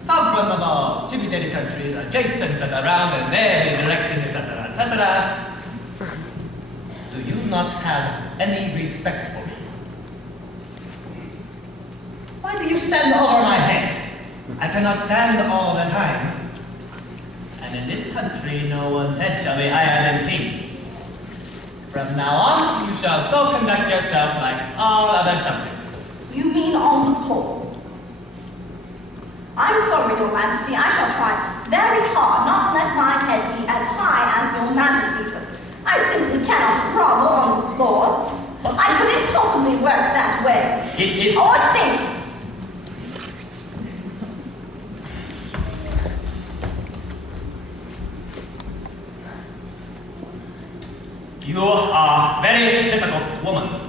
Sovereign of all tributary countries adjacent and around in their direction, etc., etc. Do you not have any respect for me? Why do you stand over my head? I cannot stand all the time. And in this country, no one's head shall be higher than king. From now on, you shall so conduct yourself like all other subjects. You mean on the floor? I'm sorry, Your Majesty, I shall try very hard not to let my head be as high as Your Majesty's, but I simply cannot grovel on the floor. I couldn't possibly work that way. It is... Or think. You are a very difficult woman.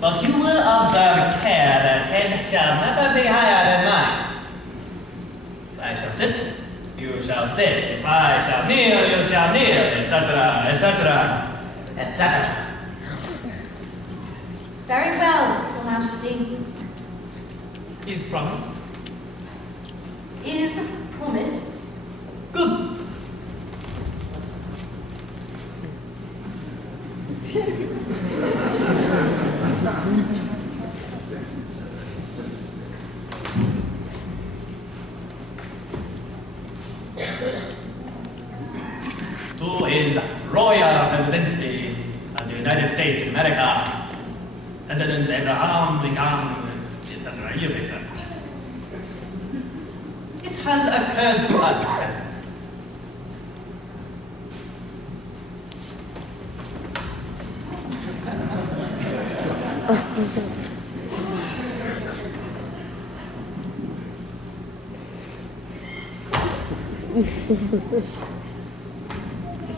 But you will observe care that head shall never be higher than mine. If I shall sit, you shall sit. If I shall kneel, you shall kneel, etc., etc., etc. Very well, Your Majesty. Is promised? Is promise. Good. To his royal presidency of the United States of America, President Abraham Lincoln, etc. You fix it. It has occurred to us that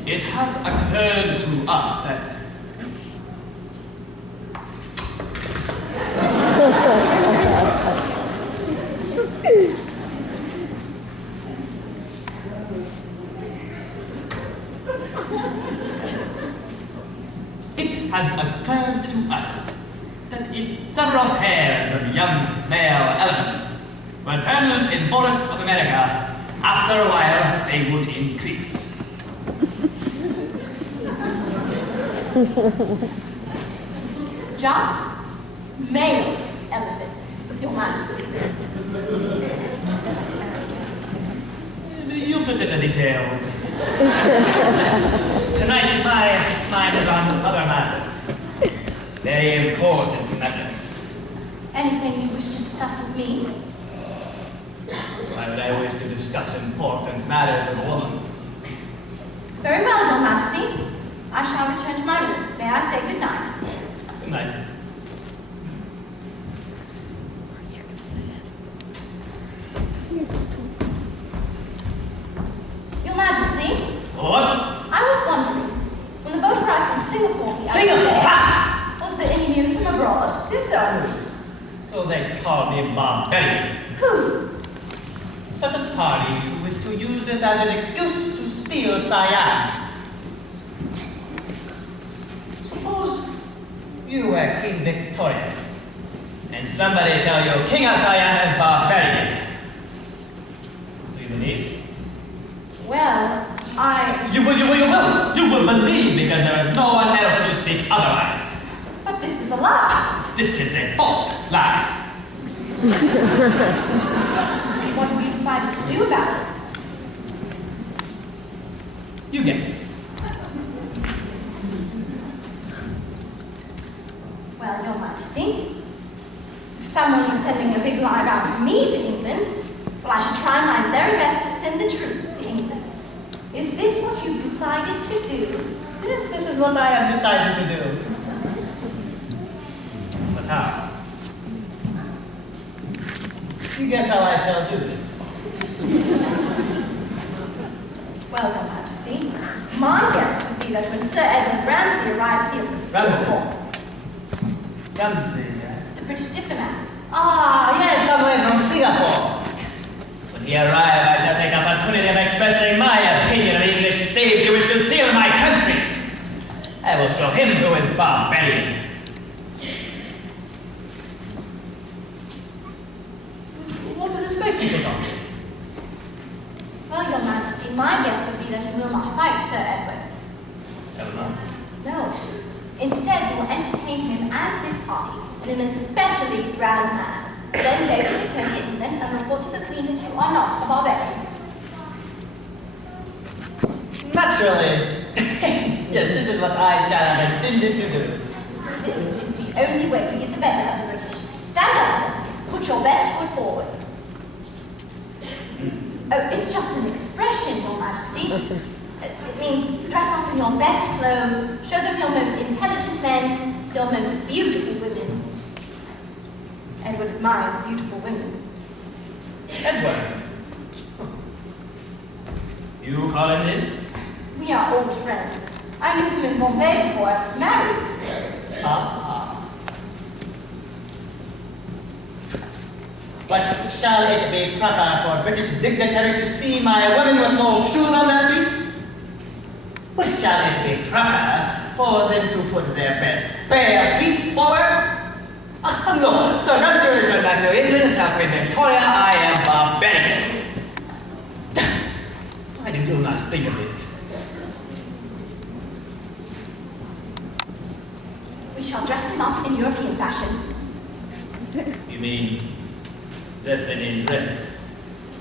it has occurred to us that it has occurred to us that if several pairs of young male elephants were turned loose in forests of America, after a while they would increase. Just male elephants, Your Majesty. You put in the details. Tonight my mind is on other matters. Very important matters. Anything you wish to discuss with me? Why would I wish to discuss important matters with a woman? Very well, Your Majesty. I shall return to my room. May I say good night? Good night. Your Majesty, What? I was wondering, when the boat arrived from Singapore the other Singapore? day, Ah! was there any news from abroad? Yes, there are news. So they called me barbarian. Who? Certain parties who wish to use this as an excuse to steal Siam. Suppose you were King Victoria, and somebody tell you King of Siam is barbarian. Do you believe? Well, You will believe because there is no one else to speak otherwise. But this is a lie. This is a false lie. What have you decided to do about it? You guess. Well, Your Majesty, if someone was sending a big lie about me to England, well, I should try my very best to send the truth to England. Is this what you've decided to do? Yes, this is what I have decided to do. But how? You guess how I shall do this. Well, Your Majesty, my guess would be that when Sir Edward Ramsay arrives here from Singapore, Ramsay, yeah? the British diplomat, Ah, yes, somewhere from Singapore. When he arrives, I shall take opportunity of expressing my opinion of English thieves who wish to steal my country. I will show him who is barbarian. What does his face take on? Well, Your Majesty, my guess would be that you will not fight Sir Edward. No. Instead, you will entertain him and his party in an especially grand manner. Then later return to England and report to the Queen that you are not a barbarian. Naturally. Yes, this is what I shall have intended to do. This is the only way to get the better of the British. Stand up then. Put your best foot forward. Oh, it's just an expression, Your Majesty. It means dress up in your best clothes, show them your most intelligent men, your most beautiful women. Edward admires beautiful women. Edward. You call him this? We are old friends. I knew him in Bombay before I was married. But shall it be proper for a British dignitary to see my women with no shoes on their feet? But shall it be proper for them to put their best bare feet forward? No, so once you return back to England and tell Queen Victoria I am barbaric. Why did you not think of this? We shall dress them up in European fashion. You mean dress them in dresses?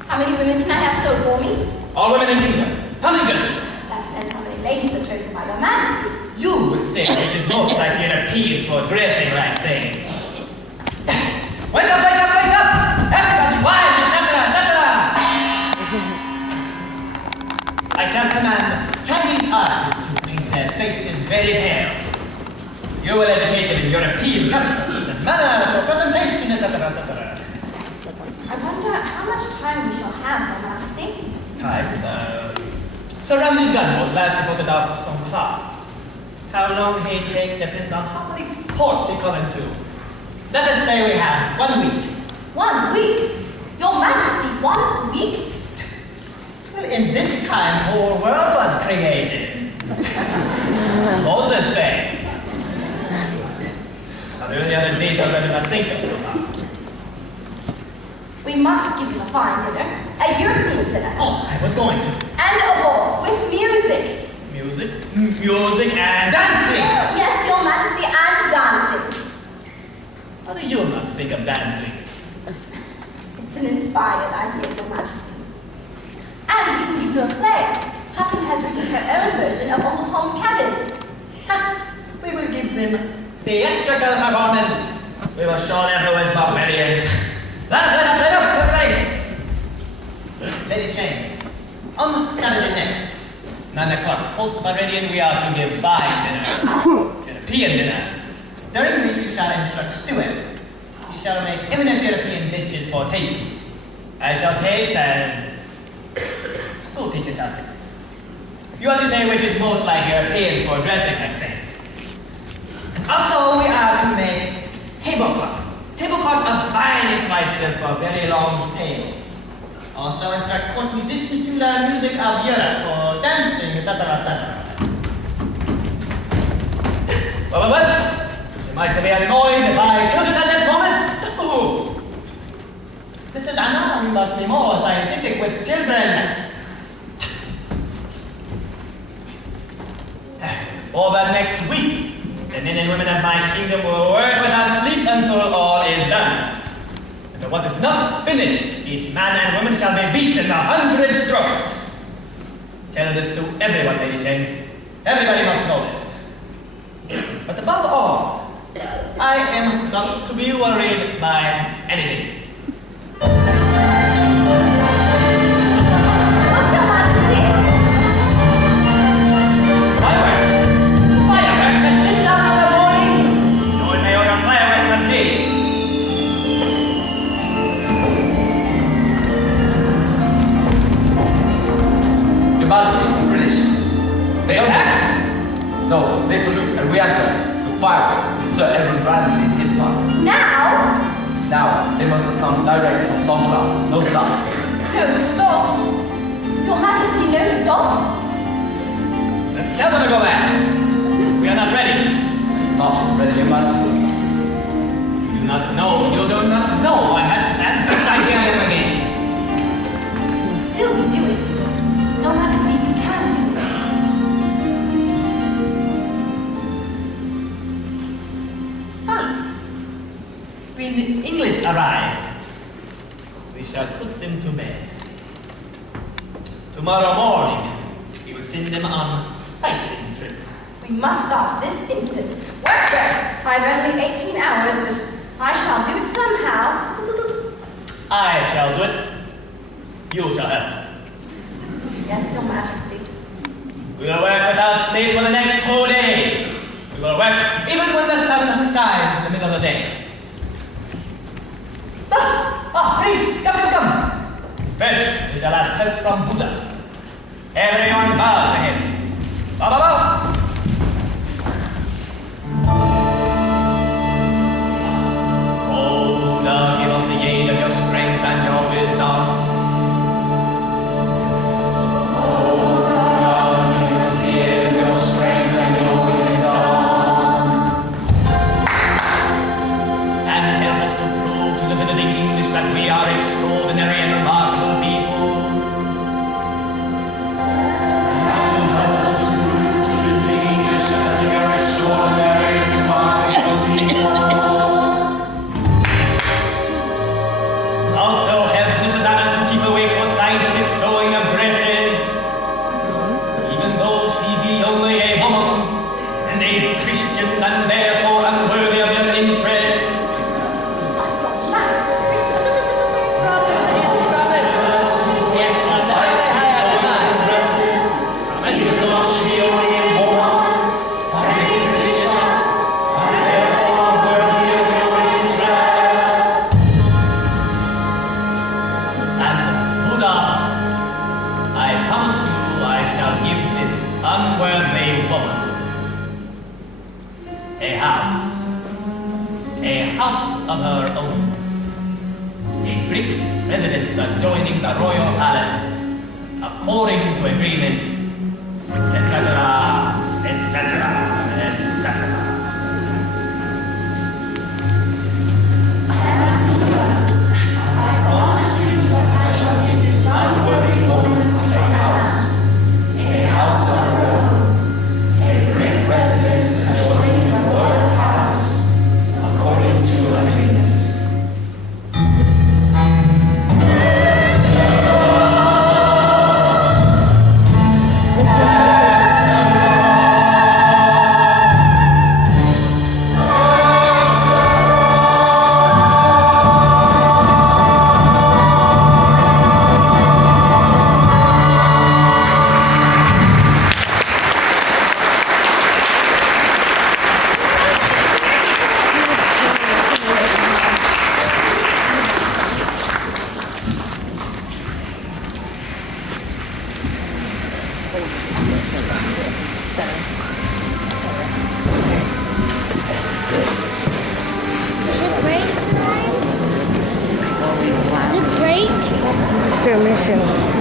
How many women can I have so for me? All women in England. How many dresses? That depends how many ladies are chosen by Your Majesty. You would say which is most likely an appeal for dressing like saying, wake up, wake up, wake up! Everybody, wise, etc., etc. I shall command Chinese artists to paint their faces very pale. You will educate them in European customs and manners for presentation, etc., etc. I wonder how much time we shall have, Your Majesty. Time? Sir Ramsay's gun was last reported out for some time. How long he take depends on how many ports he come into. Let us say we have 1 week. 1 week? Your Majesty, 1 week? Well, in this time, whole world was created. Moses said. Are there any other details I did not think of so far? We must give you a fine dinner. A European dinner. Oh, I was going to. And a ball with music. Music and dancing! Yes, Your Majesty, and dancing. How do you not think of dancing? It's an inspired idea, Your Majesty. And we can give you a play. TUPTIM has written her own version of Uncle Tom's Cabin. We will give them theatrical performance. We will show them who is barbarian. Let up! Lady Jane, on Saturday next, 9 o'clock, post-Meridian, we are to give fine dinner, European dinner. During the week, you shall instruct steward. You shall make eminent European dishes for tasting. I shall taste and school teacher shall taste. You are to say which is most like European for dressing, like saying. Also, we are to make tablecloth. Tablecloth of finest white silk for very long tail. Also instruct court musicians to learn music of Europe for dancing, etc., etc. Well, you might be annoyed if I children at that moment. Ooh. Mrs. Anna, we must be more scientific with children. Over the next week, the men and women of my kingdom will work without sleep until all is done. And what is not finished, each man and woman shall be beaten 100 strokes. Tell this to everyone, Lady Jane. Everybody must know this. But above all, I am not to be worried by anything. They attack? No, they salute and we answer with fireworks with Sir Edward Ramsay in his part. Now? Now, they must have come direct from Songkran. No stops. No stops? Your Majesty, no stops? Tell them to go back. We are not ready. Not ready, Your Majesty. You do not know. You do not know. I had planned this idea ever again. Still we do it. Your Majesty, we can do it. When the English arrive, we shall put them to bed. Tomorrow morning, we will send them on a sightseeing trip. We must start this instant. Work, work. I've only 18 hours, but I shall do it somehow. I shall do it. You shall help. Yes, Your Majesty. We will work without sleep for the next 2 days. We will work even when the sun shines in the middle of the day. Please, come. First, we shall ask help from Buddha. Everyone bow to him. Bow. Oh, Buddha, give us the aid of your strength and your wisdom. That we are extraordinary and remarkable people. Also help Mrs. Anna to keep awake for scientific sewing of dresses. Even though she be only a woman and a Christian and therefore unworthy of your interest. Of her own. A brick residence adjoining the royal palace, according to agreement, etc., etc., etc. I promise you that I shall give this unworthy woman a house of her own, a brick residence adjoining the royal palace, according to agreement. Permission.